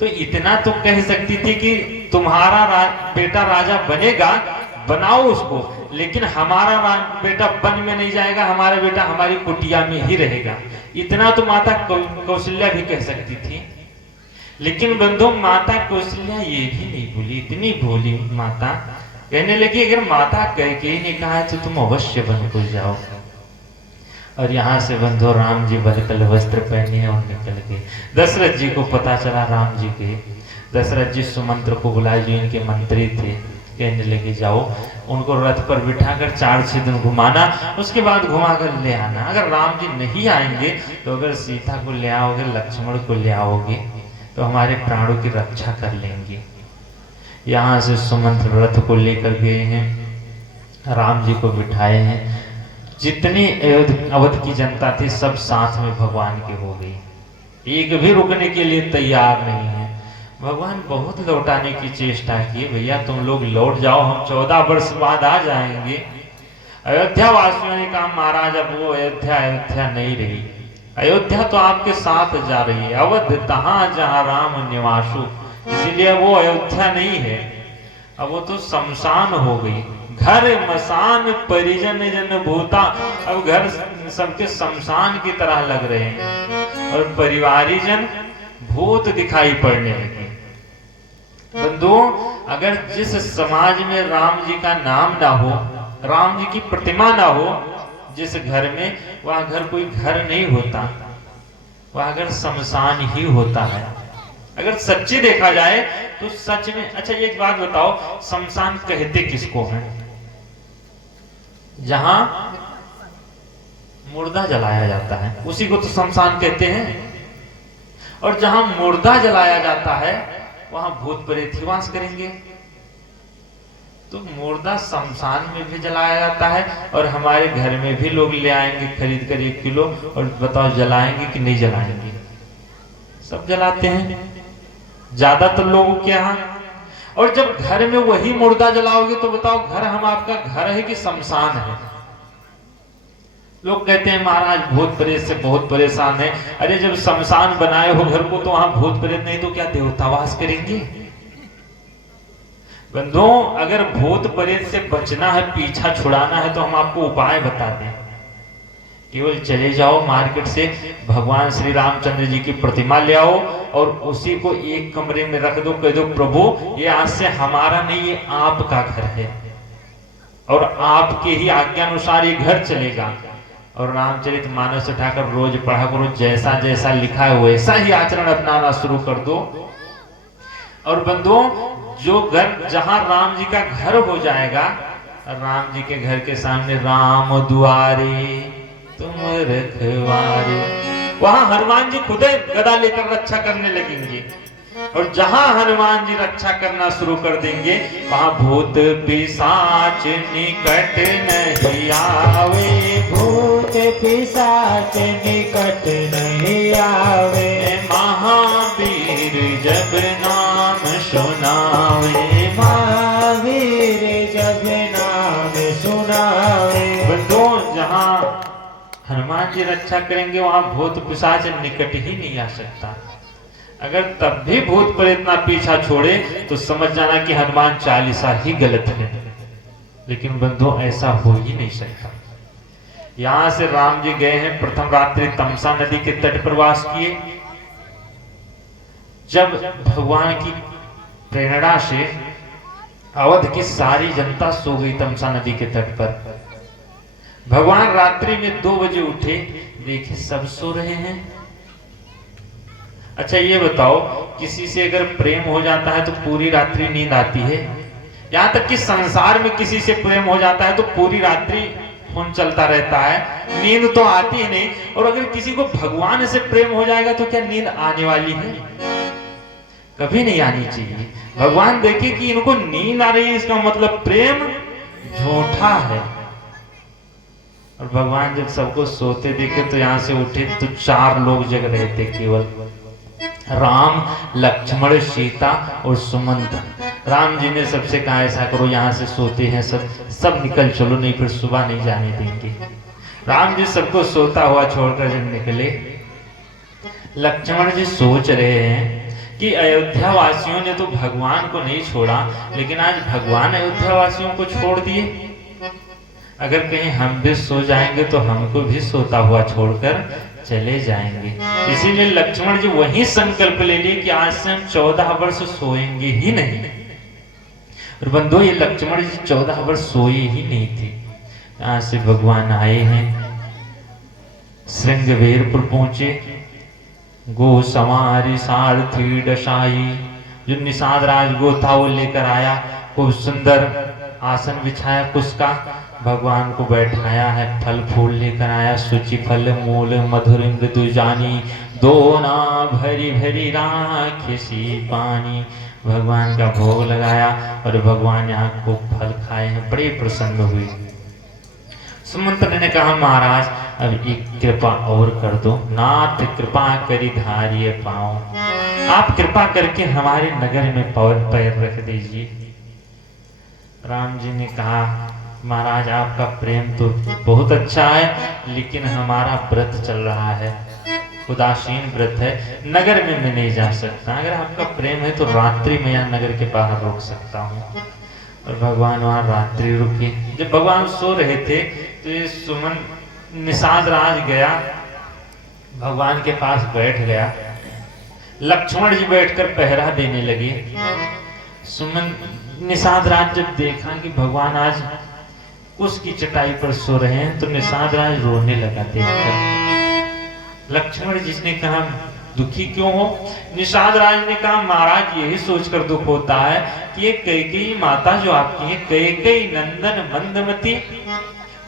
तो इतना तो कह सकती थी कि तुम्हारा बेटा राजा बनेगा, बनाओ उसको, लेकिन हमारा बेटा वन में नहीं जाएगा, हमारा बेटा हमारी कुटिया में ही रहेगा। इतना तो माता कौशल्या भी कह सकती थी। लेकिन बंधु माता कौशल्या ये भी नहीं बोली, इतनी भोली माता कहने लगी अगर माता कैकेयी ने कहा है तो तुम अवश्य वन को जाओ। और यहाँ से बंधु राम जी बलकल वस्त्र पहने और निकल गए। दशरथ जी को पता चला राम जी के, दशरथ जी सुमंत्र को बुलाए जो इनके मंत्री थे, कहने लगे जाओ उनको रथ पर बिठाकर 4-6 दिन घुमाना, उसके बाद घुमा कर ले आना। अगर राम जी नहीं आएंगे तो अगर सीता को ले आओगे, लक्ष्मण को ले आओगे तो हमारे प्राणों की रक्षा कर लेंगे। यहाँ से सुमंत्र रथ को लेकर गए हैं, राम जी को बिठाए हैं। जितनी अवध की जनता थी सब साथ में भगवान के हो गई, एक भी रुकने के लिए तैयार नहीं है। भगवान बहुत लौटाने की चेष्टा की, भैया तुम लोग लौट जाओ, हम 14 वर्ष बाद आ जाएंगे। अयोध्या वासियों ने कहा महाराज अब वो अयोध्या नहीं रही, अयोध्या तो आपके साथ जा रही है, अवध तहां जहां राम निवासु, इसीलिए वो अयोध्या नहीं है, अब वो तो शमशान हो गई। घर मसान परिजन जन भूता, अब घर सबके शमशान की तरह लग रहे हैं और परिवारीजन भूत दिखाई पड़ने लगे। बंधुओं अगर जिस समाज में राम जी का नाम ना हो, राम जी की प्रतिमा ना हो, जिस घर में, वह घर कोई घर नहीं होता, वह घर शमशान ही होता है। अगर सच्ची देखा जाए तो सच में। अच्छा एक बात बताओ, शमशान कहते किसको हैं? जहां मुर्दा जलाया जाता है उसी को तो शमशान कहते हैं। और जहां मुर्दा जलाया जाता है वहां भूत प्रेत ही वास करेंगे। तो मुर्दा शमशान में भी जलाया जाता है और हमारे घर में भी लोग ले आएंगे खरीद कर 1 किलो, और बताओ जलाएंगे कि नहीं जलाएंगे? सब जलाते हैं ज्यादातर लोगों के यहाँ। और जब घर में वही मुर्दा जलाओगे तो बताओ घर हम आपका घर है कि शमशान है? लोग कहते हैं महाराज भूत प्रेत से बहुत परेशान है। अरे जब शमशान बनाए हो घर को तो वहां भूत प्रेत नहीं तो क्या देवता वास करेंगे? बंधुओं अगर भूत प्रेत से बचना है, पीछा छुड़ाना है तो हम आपको उपाय बताते हैं। केवल चले जाओ मार्केट से भगवान श्री रामचंद्र जी की प्रतिमा ले आओ और उसी को एक कमरे में रख दो, कह दो प्रभु ये आज से हमारा नहीं, ये आपका घर है और आपके ही आज्ञानुसार ये घर चलेगा। और रामचरितमानस उठाकर रोज पढ़ा करो, जैसा जैसा लिखा है वैसा ही आचरण अपनाना शुरू कर दो। और बंधुओं जो घर जहां राम जी का घर हो जाएगा राम जी के घर के सामने राम दुआरे तुम रखवारे, वहां हनुमान जी खुद गदा लेकर रक्षा करने लगेंगे। और जहां हनुमान जी रक्षा करना शुरू कर देंगे वहां भूत पिशाच निकट नहीं आवे, भूत पिशाच निकट नहीं आवे, महावीर जब नाम सुनावे, महावीर जब नाम सुनावे। बंधुओं जहां हनुमान जी रक्षा करेंगे वहां भूत पिशाच निकट ही नहीं आ सकता। अगर तब भी भूत प्रेत ना पीछा छोड़े तो समझ जाना कि हनुमान चालीसा ही गलत है। लेकिन बंधुओं ऐसा हो ही नहीं सकता। यहां से राम जी गए हैं, प्रथम रात्रि तमसा नदी के तट पर वास किए। जब भगवान की प्रेरणा से अवध की सारी जनता सो गई तमसा नदी के तट पर, भगवान रात्रि में 2 बजे उठे, देखे सब सो रहे हैं। अच्छा ये बताओ, किसी से अगर प्रेम हो जाता है तो पूरी रात्रि नींद आती है? यहां तक कि संसार में किसी से प्रेम हो जाता है तो पूरी रात्रि फोन चलता रहता है, नींद तो आती ही नहीं। और अगर किसी को भगवान से प्रेम हो जाएगा तो क्या नींद आने वाली है? कभी नहीं आनी चाहिए। भगवान देखे कि इनको नींद आ रही है, इसका मतलब प्रेम झूठा है। और भगवान जब सबको सोते देखे तो यहां से उठे तो 4 लोग जग रहे थे केवल, राम, लक्ष्मण, सीता और सुमंत। राम जी ने सबसे कहा ऐसा करो, यहाँ से सोते हैं सब निकल चलो, नहीं फिर सुबह नहीं जाने देंगे। राम जी सबको सोता हुआ छोड़कर जब निकले, लक्ष्मण जी सोच रहे हैं कि अयोध्या वासियों ने तो भगवान को नहीं छोड़ा, लेकिन आज भगवान अयोध्या वासियों को छोड़ दिए। अगर कहीं हम भी सो जाएंगे तो हमको भी सोता हुआ छोड़कर चले जाएंगे। इसीलिए लक्ष्मण जी वही संकल्प ले लिए कि आज से हम 14 वर्ष सोएंगे ही नहीं। और बंधुओं ये लक्ष्मण जी 14 वर्ष सोए ही नहीं थे। यहाँ से भगवान आए हैं, श्रृंगवेरपुर पहुंचे, गो सवारी सारथी दशाई, जो निषाद राज गो था वो लेकर आया, खूब सुंदर आसन बिछाया कुश का, भगवान को बैठाया है, फल फूल लेकर आया, सूची फल मूल मधुर मृदु जानी, दोना भरी भरी राखसी पानी। भगवान का भोग लगाया और भगवान यहाँ खूब फल खाए हैं, बड़े प्रसन्न हुए। सुमंत ने कहा महाराज अब एक कृपा और कर दो, नाथ कृपा करी धारिये पाओ, आप कृपा करके हमारे नगर में पैर रख दीजिए। राम जी ने कहा महाराज आपका प्रेम तो बहुत अच्छा है, लेकिन हमारा व्रत चल रहा है, उदासीन व्रत है, नगर में मैं नहीं जा सकता। अगर आपका प्रेम है तो रात्रि में यहाँ नगर के बाहर रोक सकता हूँ। और भगवान वहां रात्रि रुके। जब भगवान सो रहे थे तो ये सुमन निषाद राज गया, भगवान के पास बैठ गया, लक्ष्मण जी बैठकर पहरा देने लगे। सुमन निषाद राज जब देखा कि भगवान आज उसकी चटाई पर सो रहे हैं तो निषाद राज रोने लगा देखकर। लक्ष्मण जिसने कहा दुखी क्यों हो? निषाद राज ने कहा महाराज यही सोचकर दुख होता है कि ये कैकेयी माता जो आपकी है, कैकेयी नंदन मंदमती,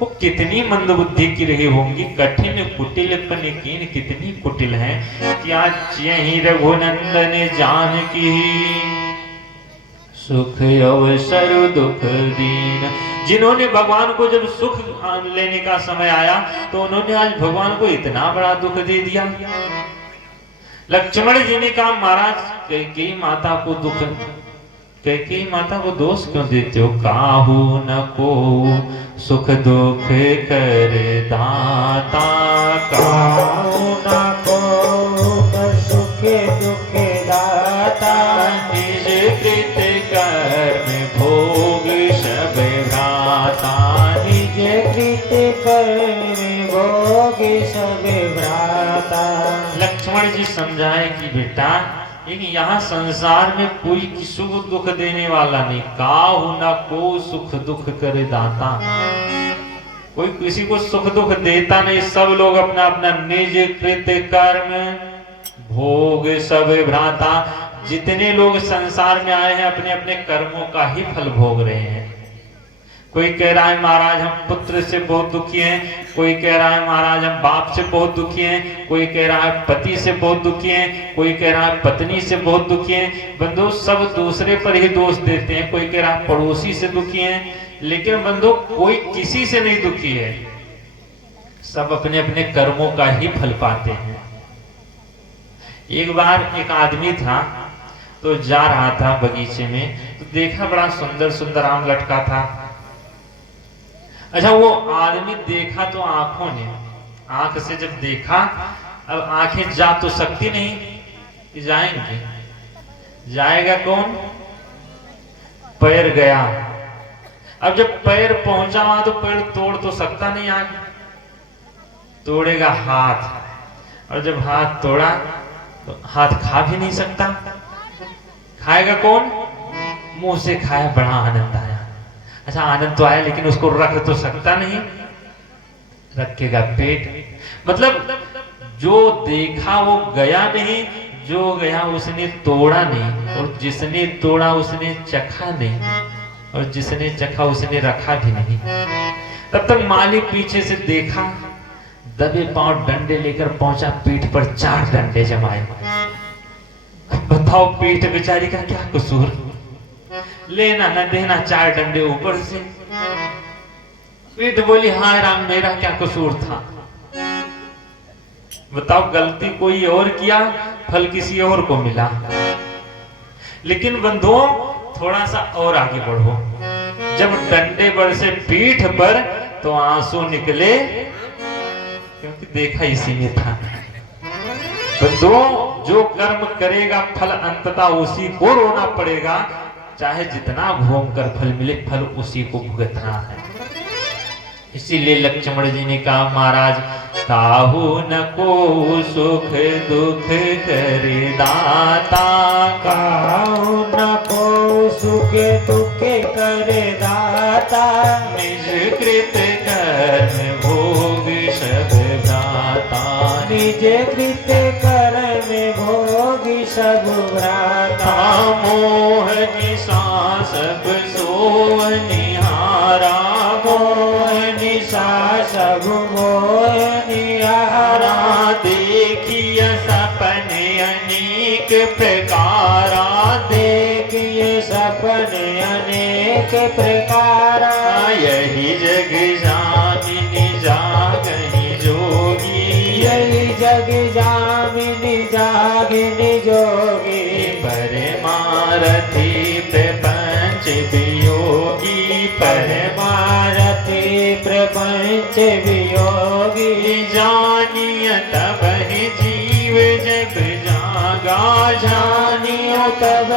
वो कितनी मंद बुद्धि की रही होंगी, कठिन कुटिल पनिकीन कितनी कुटिल हैं कि आज यही रघुनंदन जानकी सुख अवसर दुख दीन। जिन्होंने भगवान को जब सुख लेने का समय आया तो उन्होंने आज भगवान को इतना बड़ा दुख दे दिया। लक्ष्मण जी ने कहा महाराज कैकेयी माता को दुख, कैकेयी माता को दोष क्यों देते हो? काहू न को सुख दुख कर दाता, काहू न को सुख दुख दाता, निज कृत कर्म भोग सब भ्राता, निज कृत कर्म भोग सब भ्राता। लक्ष्मण जी समझाए कि बेटा यहाँ संसार में कोई सुख दुख देने वाला नहीं, काहू न को सुख दुख करे दाता, कोई किसी को सुख दुख देता नहीं। सब लोग अपना अपना निज कृत कर्म भोग सब भ्राता, जितने लोग संसार में आए हैं अपने अपने कर्मों का ही फल भोग रहे हैं। कोई कह रहा है महाराज हम पुत्र से बहुत दुखी हैं, कोई कह रहा है महाराज हम बाप से बहुत दुखी हैं, कोई कह रहा है पति से बहुत दुखी हैं, कोई कह रहा है पत्नी से बहुत दुखी हैं। बंधु सब दूसरे पर ही दोष देते हैं। कोई कह रहा है पड़ोसी से दुखी हैं, लेकिन बंधु कोई किसी से नहीं दुखी है। सब अपने अपने कर्मों का ही फल पाते हैं। एक बार एक आदमी था तो जा रहा था बगीचे में, तो देखा बड़ा सुंदर सुंदर आम लटका था। अच्छा, वो आदमी देखा तो आंखों ने, आंख से जब देखा, अब आंखें जा तो सकती नहीं कि जाएंगे, जाएगा कौन? पैर गया। अब जब पैर पहुंचा वहां तो पैर तोड़ तो सकता नहीं, आंख तोड़ेगा हाथ, और जब हाथ तोड़ा तो हाथ खा भी नहीं सकता। खाएगा कौन? मुंह से खाया, बड़ा आनंद आया। अच्छा, आनंद तो आया, लेकिन उसको रख तो सकता नहीं, रखेगा पेट। मतलब जो देखा वो गया नहीं, जो गया उसने तोड़ा नहीं, और जिसने तोड़ा उसने चखा नहीं, और जिसने चखा उसने रखा भी नहीं। तब तक मालिक पीछे से देखा, दबे पांव डंडे लेकर पहुंचा, पीठ पर 4 डंडे जमाए। बताओ पीठ बेचारी का क्या कसूर, लेना न देना 4 डंडे ऊपर से। पीठ बोली हाय राम, मेरा क्या कसूर था? बताओ, गलती कोई और किया, फल किसी और को मिला। लेकिन बंधुओं थोड़ा सा और आगे बढ़ो। जब डंडे बरसे पीठ पर तो आंसू निकले, क्योंकि देखा इसी में था। बंधुओं जो कर्म करेगा फल अंततः उसी को रोना पड़ेगा, चाहे जितना घूम कर फल मिले, फल उसी को भुगतना है। इसीलिए लक्ष्मण जी ने कहा महाराज, काहू न को सुख दुख करे दाता, काहू न को सुख दुख करे दाता, निज कृत कर्म भोग सब भ्राता, निज कृत कर्म भोग सब भ्राता, मोह निशा सब सोव निहारा, मोह निशा सब मोह निहारा, देखिए सपने अनेक प्रकारा, देखिए सपने अनेक प्रकारा, यही जग जामिनी जागनी जोगी, यही जग जामिनी जागिनी जोगी, परमारथी प्रपंच वियोगी, परमारथी प्रपंच वियोगी, जानिय तब जीव जग जागा, जानियो तब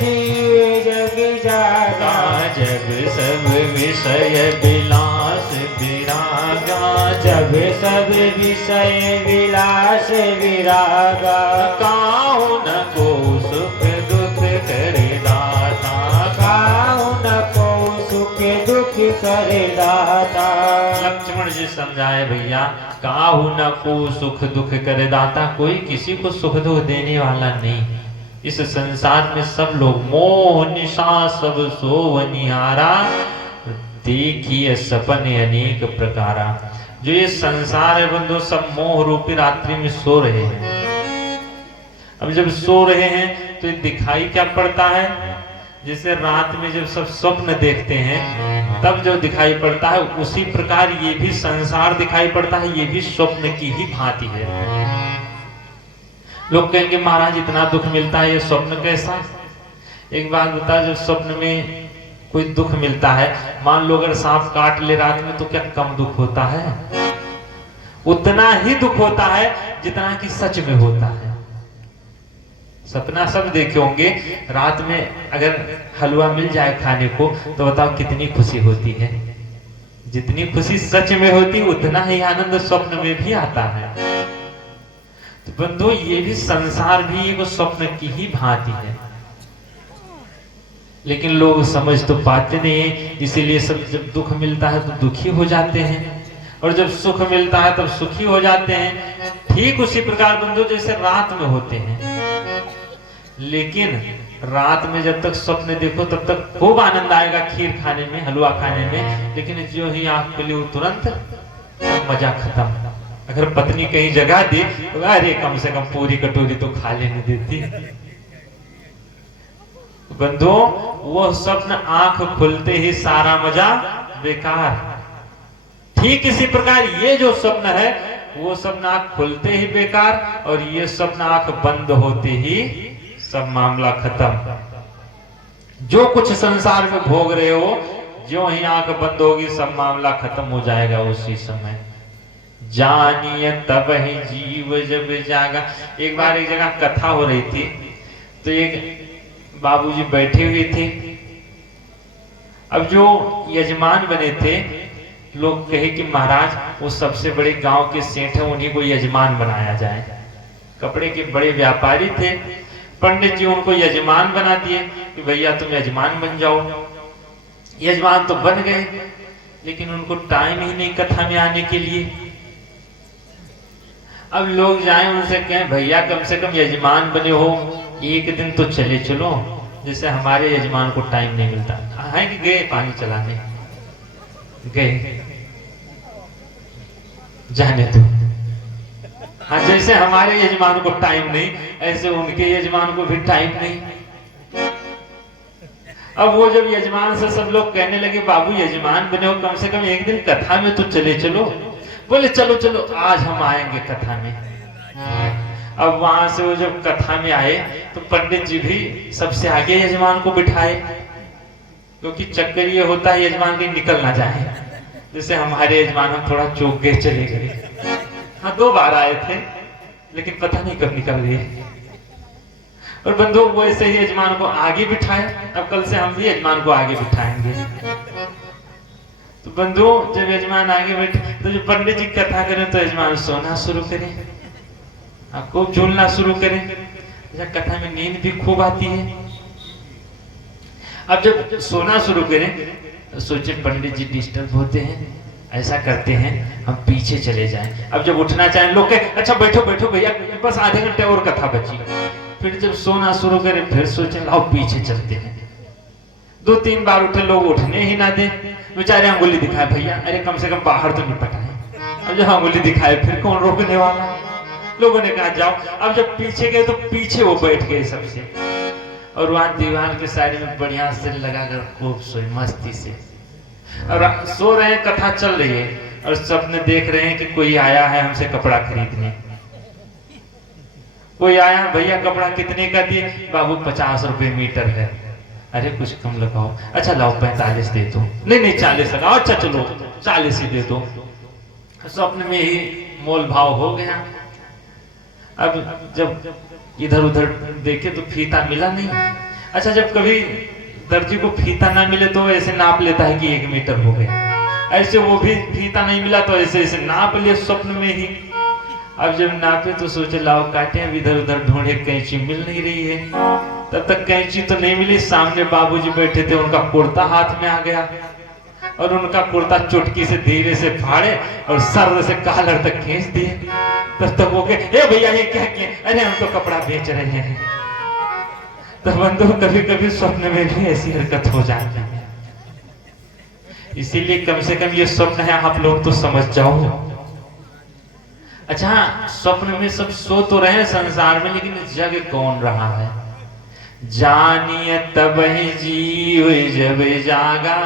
जीव जग जागा, जब सब विषय विलास विरागा, जब सब विषय विलास विरागा, काहू न को सुख दुख करे दाता, काहू न को सुख दुख करे दाता। लक्ष्मण जी समझाए भैया, काहू न को सुख दुख करे दाता, कोई किसी को सुख दुख देने वाला नहीं। इस संसार में सब लोग मोह निशा सब सोव निहारा, देखिए सपने अनेक प्रकारा। जो ये संसार है बंधु, सब मोह रूपी रात्रि में सो रहे हैं। अब जब सो रहे हैं तो ये दिखाई क्या पड़ता है? जैसे रात में जब सब स्वप्न देखते हैं तब जो दिखाई पड़ता है, उसी प्रकार ये भी संसार दिखाई पड़ता है। ये भी स्वप्न की ही भांति है। लोग कहेंगे महाराज इतना दुख मिलता है, ये स्वप्न कैसा? एक बात बता, जब स्वप्न में कोई दुख मिलता है, मान लो अगर सांप काट ले रात में, तो क्या कम दुख होता है? उतना ही दुख होता है जितना कि सच में होता है। सपना सब देखे होंगे, रात में अगर हलवा मिल जाए खाने को तो बताओ कितनी खुशी होती है। जितनी खुशी सच में होती, उतना ही आनंद स्वप्न में भी आता है। तो बंधु, ये भी संसार भी एक स्वप्न की ही भांति है, लेकिन लोग समझ तो पाते नहीं है। इसीलिए सब जब दुख मिलता है तो दुखी हो जाते हैं, और जब सुख मिलता है तब सुखी हो जाते हैं। ठीक उसी प्रकार बंधु जैसे रात में होते हैं, लेकिन रात में जब तक स्वप्न देखो तब तक खूब आनंद आएगा खीर खाने में, हलवा खाने में, लेकिन जो ही आंख खुली वो तुरंत सब मजा खत्म। अगर पत्नी कहीं जगह दी तो अरे कम से कम पूरी कटोरी तो खा लेने देती। बंधुओं, वो स्वप्न आंख खुलते ही सारा मजा बेकार। ठीक इसी प्रकार ये जो स्वप्न है वो स्वप्न आंख खुलते ही बेकार, और ये स्वप्न आंख बंद होते ही सब मामला खत्म। जो कुछ संसार में भोग रहे हो, जो ही आंख बंद होगी सब मामला खत्म हो जाएगा उसी समय। जानिए तब ही जीव जब जागा। एक बार एक जगह कथा हो रही थी, तो एक बाबूजी बैठे हुए थे। अब जो यजमान बने थे, लोग कहे कि महाराज वो सबसे बड़े गांव के सेठ हैं, उन्हीं को यजमान बनाया जाए। कपड़े के बड़े व्यापारी थे, पंडित जी उनको यजमान बना दिए कि भैया तुम यजमान बन जाओ। यजमान तो बन गए, लेकिन उनको टाइम ही नहीं कथा में आने के लिए। अब लोग जाएं उनसे कहें भैया कम से कम यजमान बने हो, एक दिन तो चले चलो, जैसे हमारे यजमान को टाइम नहीं मिलता है कि गए पानी चलाने, गए जाने दो। हाँ, जैसे हमारे यजमान को टाइम नहीं, ऐसे उनके यजमान को भी टाइम नहीं। अब वो जब यजमान से सब लोग कहने लगे बाबू यजमान बने हो, कम से कम एक दिन कथा में तो चले चलो। बोले चलो चलो आज हम आएंगे कथा में। अब वहां से वो जब कथा में आए तो पंडित जी भी सबसे आगे यजमान को बिठाए, क्योंकि चक्कर ये होता है यजमान कहीं निकल ना जाए। जैसे हमारे यजमान हम थोड़ा चौक गए चले गए। हाँ 2 बार आए थे, लेकिन पता नहीं कब निकल गए। और बंधु वैसे ही यजमान को आगे बिठाए। अब कल से हम भी यजमान को आगे बिठाएंगे। तो बंधु जब यजमान आगे बैठे तो जो पंडित जी कथा करें तो यजमान सोना शुरू करें, आपको झूलना शुरू करें। कथा में नींद भी खूब आती है। अब जब सोना शुरू करें तो सोचे पंडित जी डिस्टर्ब होते हैं, ऐसा करते हैं हम पीछे चले जाएं। अब जब उठना चाहें लोग कहें अच्छा बैठो बैठो भैया बस आधे घंटे और कथा बची। फिर जब सोना शुरू करें फिर सोचे लाओ पीछे चलते हैं। 2-3 बार उठे, लोग उठने ही ना दे, बेचारे अंगुली दिखाए भैया अरे कम से कम बाहर तो निपट आए। अब जब अंगुली दिखाए फिर कौन रोकने वाला। लोगों ने कहा जाओ। अब जब पीछे गए तो पीछे वो बैठ गए सबसे, और वहां दीवार के साइड में बढ़िया से लगाकर खूब सोए मस्ती से। और सो रहे हैं, कथा चल रही है, और सबने देख रहे हैं कि कोई आया है हमसे कपड़ा खरीदने। कोई आया भैया कपड़ा कितने का दिए? बाबू 50 रुपए मीटर है। अरे कुछ कम लगाओ। अच्छा लाओ 45 दे दो। नहीं 40 लगाओ। अच्छा चलो 40 ही दे दो। स्वप्न में ही मोल भाव हो गया। अब जब इधर उधर देखे तो फीता मिला नहीं। अच्छा जब कभी दर्जी को फीता ना मिले तो ऐसे नाप लेता है कि 1 मीटर हो गया। ऐसे वो भी फीता नहीं मिला तो ऐसे ऐसे नाप लिए स्वप्न में ही। अब जब नापे तो सोचे लाओ काटे। अब इधर उधर ढूंढे, कैंची मिल नहीं रही है। तब तक कैंची तो नहीं मिली। सामने बाबूजी बैठे थे, उनका कुर्ता हाथ में आ गया, और उनका कुर्ता चुटकी से धीरे से फाड़े और सर से कॉलर तक खींच दिए। तब तक वो कहे ए भैया ये क्या किए? अरे हम तो कपड़ा बेच रहे हैं। तो बंधु कभी कभी स्वप्न में भी ऐसी हरकत हो जाती है। इसीलिए कम से कम ये स्वप्न है आप लोग तो समझ जाओ। अच्छा स्वप्न में सब सो तो रहे संसार में, लेकिन जग कौन रहा है? जानिए तब ही जीव जब जागा।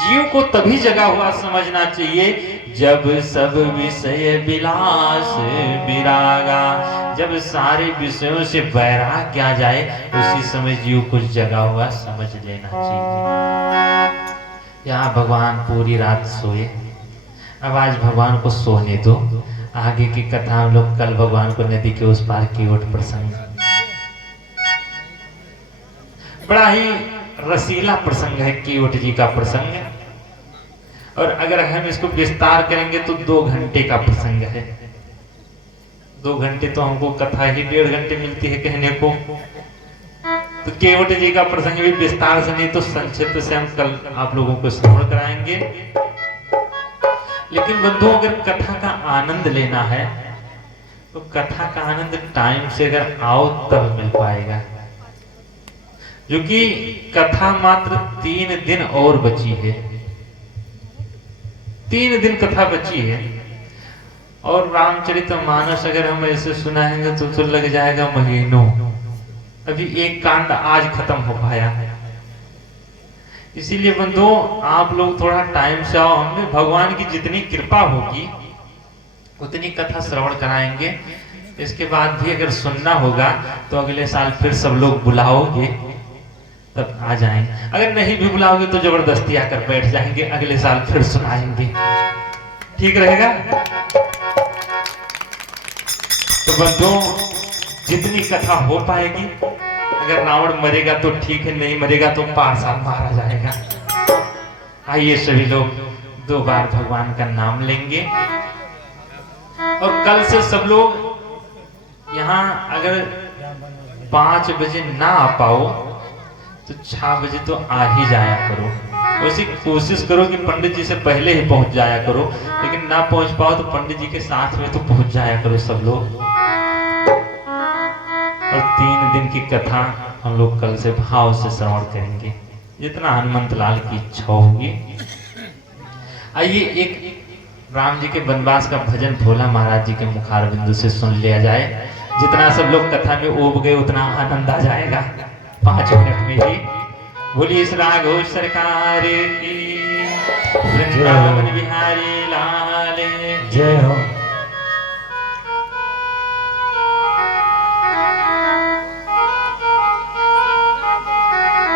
जीव को तभी जगा हुआ समझना चाहिए जब सब विषय विलास विरागा। जब सारे विषयों से वैराग्य आ जाए उसी समय जीव को जगा हुआ समझ लेना चाहिए। यहाँ भगवान पूरी रात सोए, अब आज भगवान को सोने दो। आगे की कथा हम लोग कल भगवान को नदी के उस पार की ओर प्रसंग, बड़ा ही रसीला प्रसंग है कीवट जी का प्रसंग है। और अगर हम इसको विस्तार करेंगे तो 2 घंटे का प्रसंग है। 2 घंटे तो हमको कथा ही 1.5 घंटे मिलती है कहने को। तो केवट जी का प्रसंग भी विस्तार से नहीं तो संक्षिप्त से हम कल आप लोगों को श्रवण कराएंगे। लेकिन बंधुओं अगर कथा का आनंद लेना है तो कथा का आनंद टाइम से अगर आओ तब मिल पाएगा, क्योंकि कथा मात्र 3 दिन और बची है। 3 दिन कथा बची है, और रामचरितमानस अगर हम ऐसे सुनाएंगे तो लग जाएगा महीनों। अभी एक कांड आज खत्म हो पाया है। इसीलिए बंधुओं, आप लोग थोड़ा टाइम से आओ, हमें भगवान की जितनी कृपा होगी उतनी कथा श्रवण कराएंगे। इसके बाद भी अगर सुनना होगा तो अगले साल फिर सब लोग बुलाओगे तब आ जाएंगे। अगर नहीं भी बुलाओगे तो जबरदस्ती आकर बैठ जाएंगे, अगले साल फिर सुनाएंगे। ठीक रहेगा? तो बंधुओं, जितनी कथा हो पाएगी, अगर रावण मरेगा तो ठीक है, नहीं मरेगा तो पासा मारा जाएगा। आइए सभी लोग 2 बार भगवान का नाम लेंगे, और कल से सब लोग यहाँ अगर 5 बजे ना आ पाओ तो 6 बजे तो आ ही जाया करो। वैसे कोशिश करो कि पंडित जी से पहले ही पहुंच जाया करो, लेकिन ना पहुंच पाओ तो पंडित जी के साथ में तो पहुंच जाया करो सब लोग। और 3 दिन की कथा हम लोग कल से भाव से श्रवण करेंगे, जितना हनुमंत लाल की इच्छा होगी। आइए एक राम जी के वनवास का भजन भोला महाराज जी के मुखार बिंदु से सुन लिया जाए। जितना सब लोग कथा में उब गए उतना आनंद आ जाएगा 5 मिनट में ही। बोलिए इस राघव सरकार की, वृंदावन बिहारी लाल जय हो।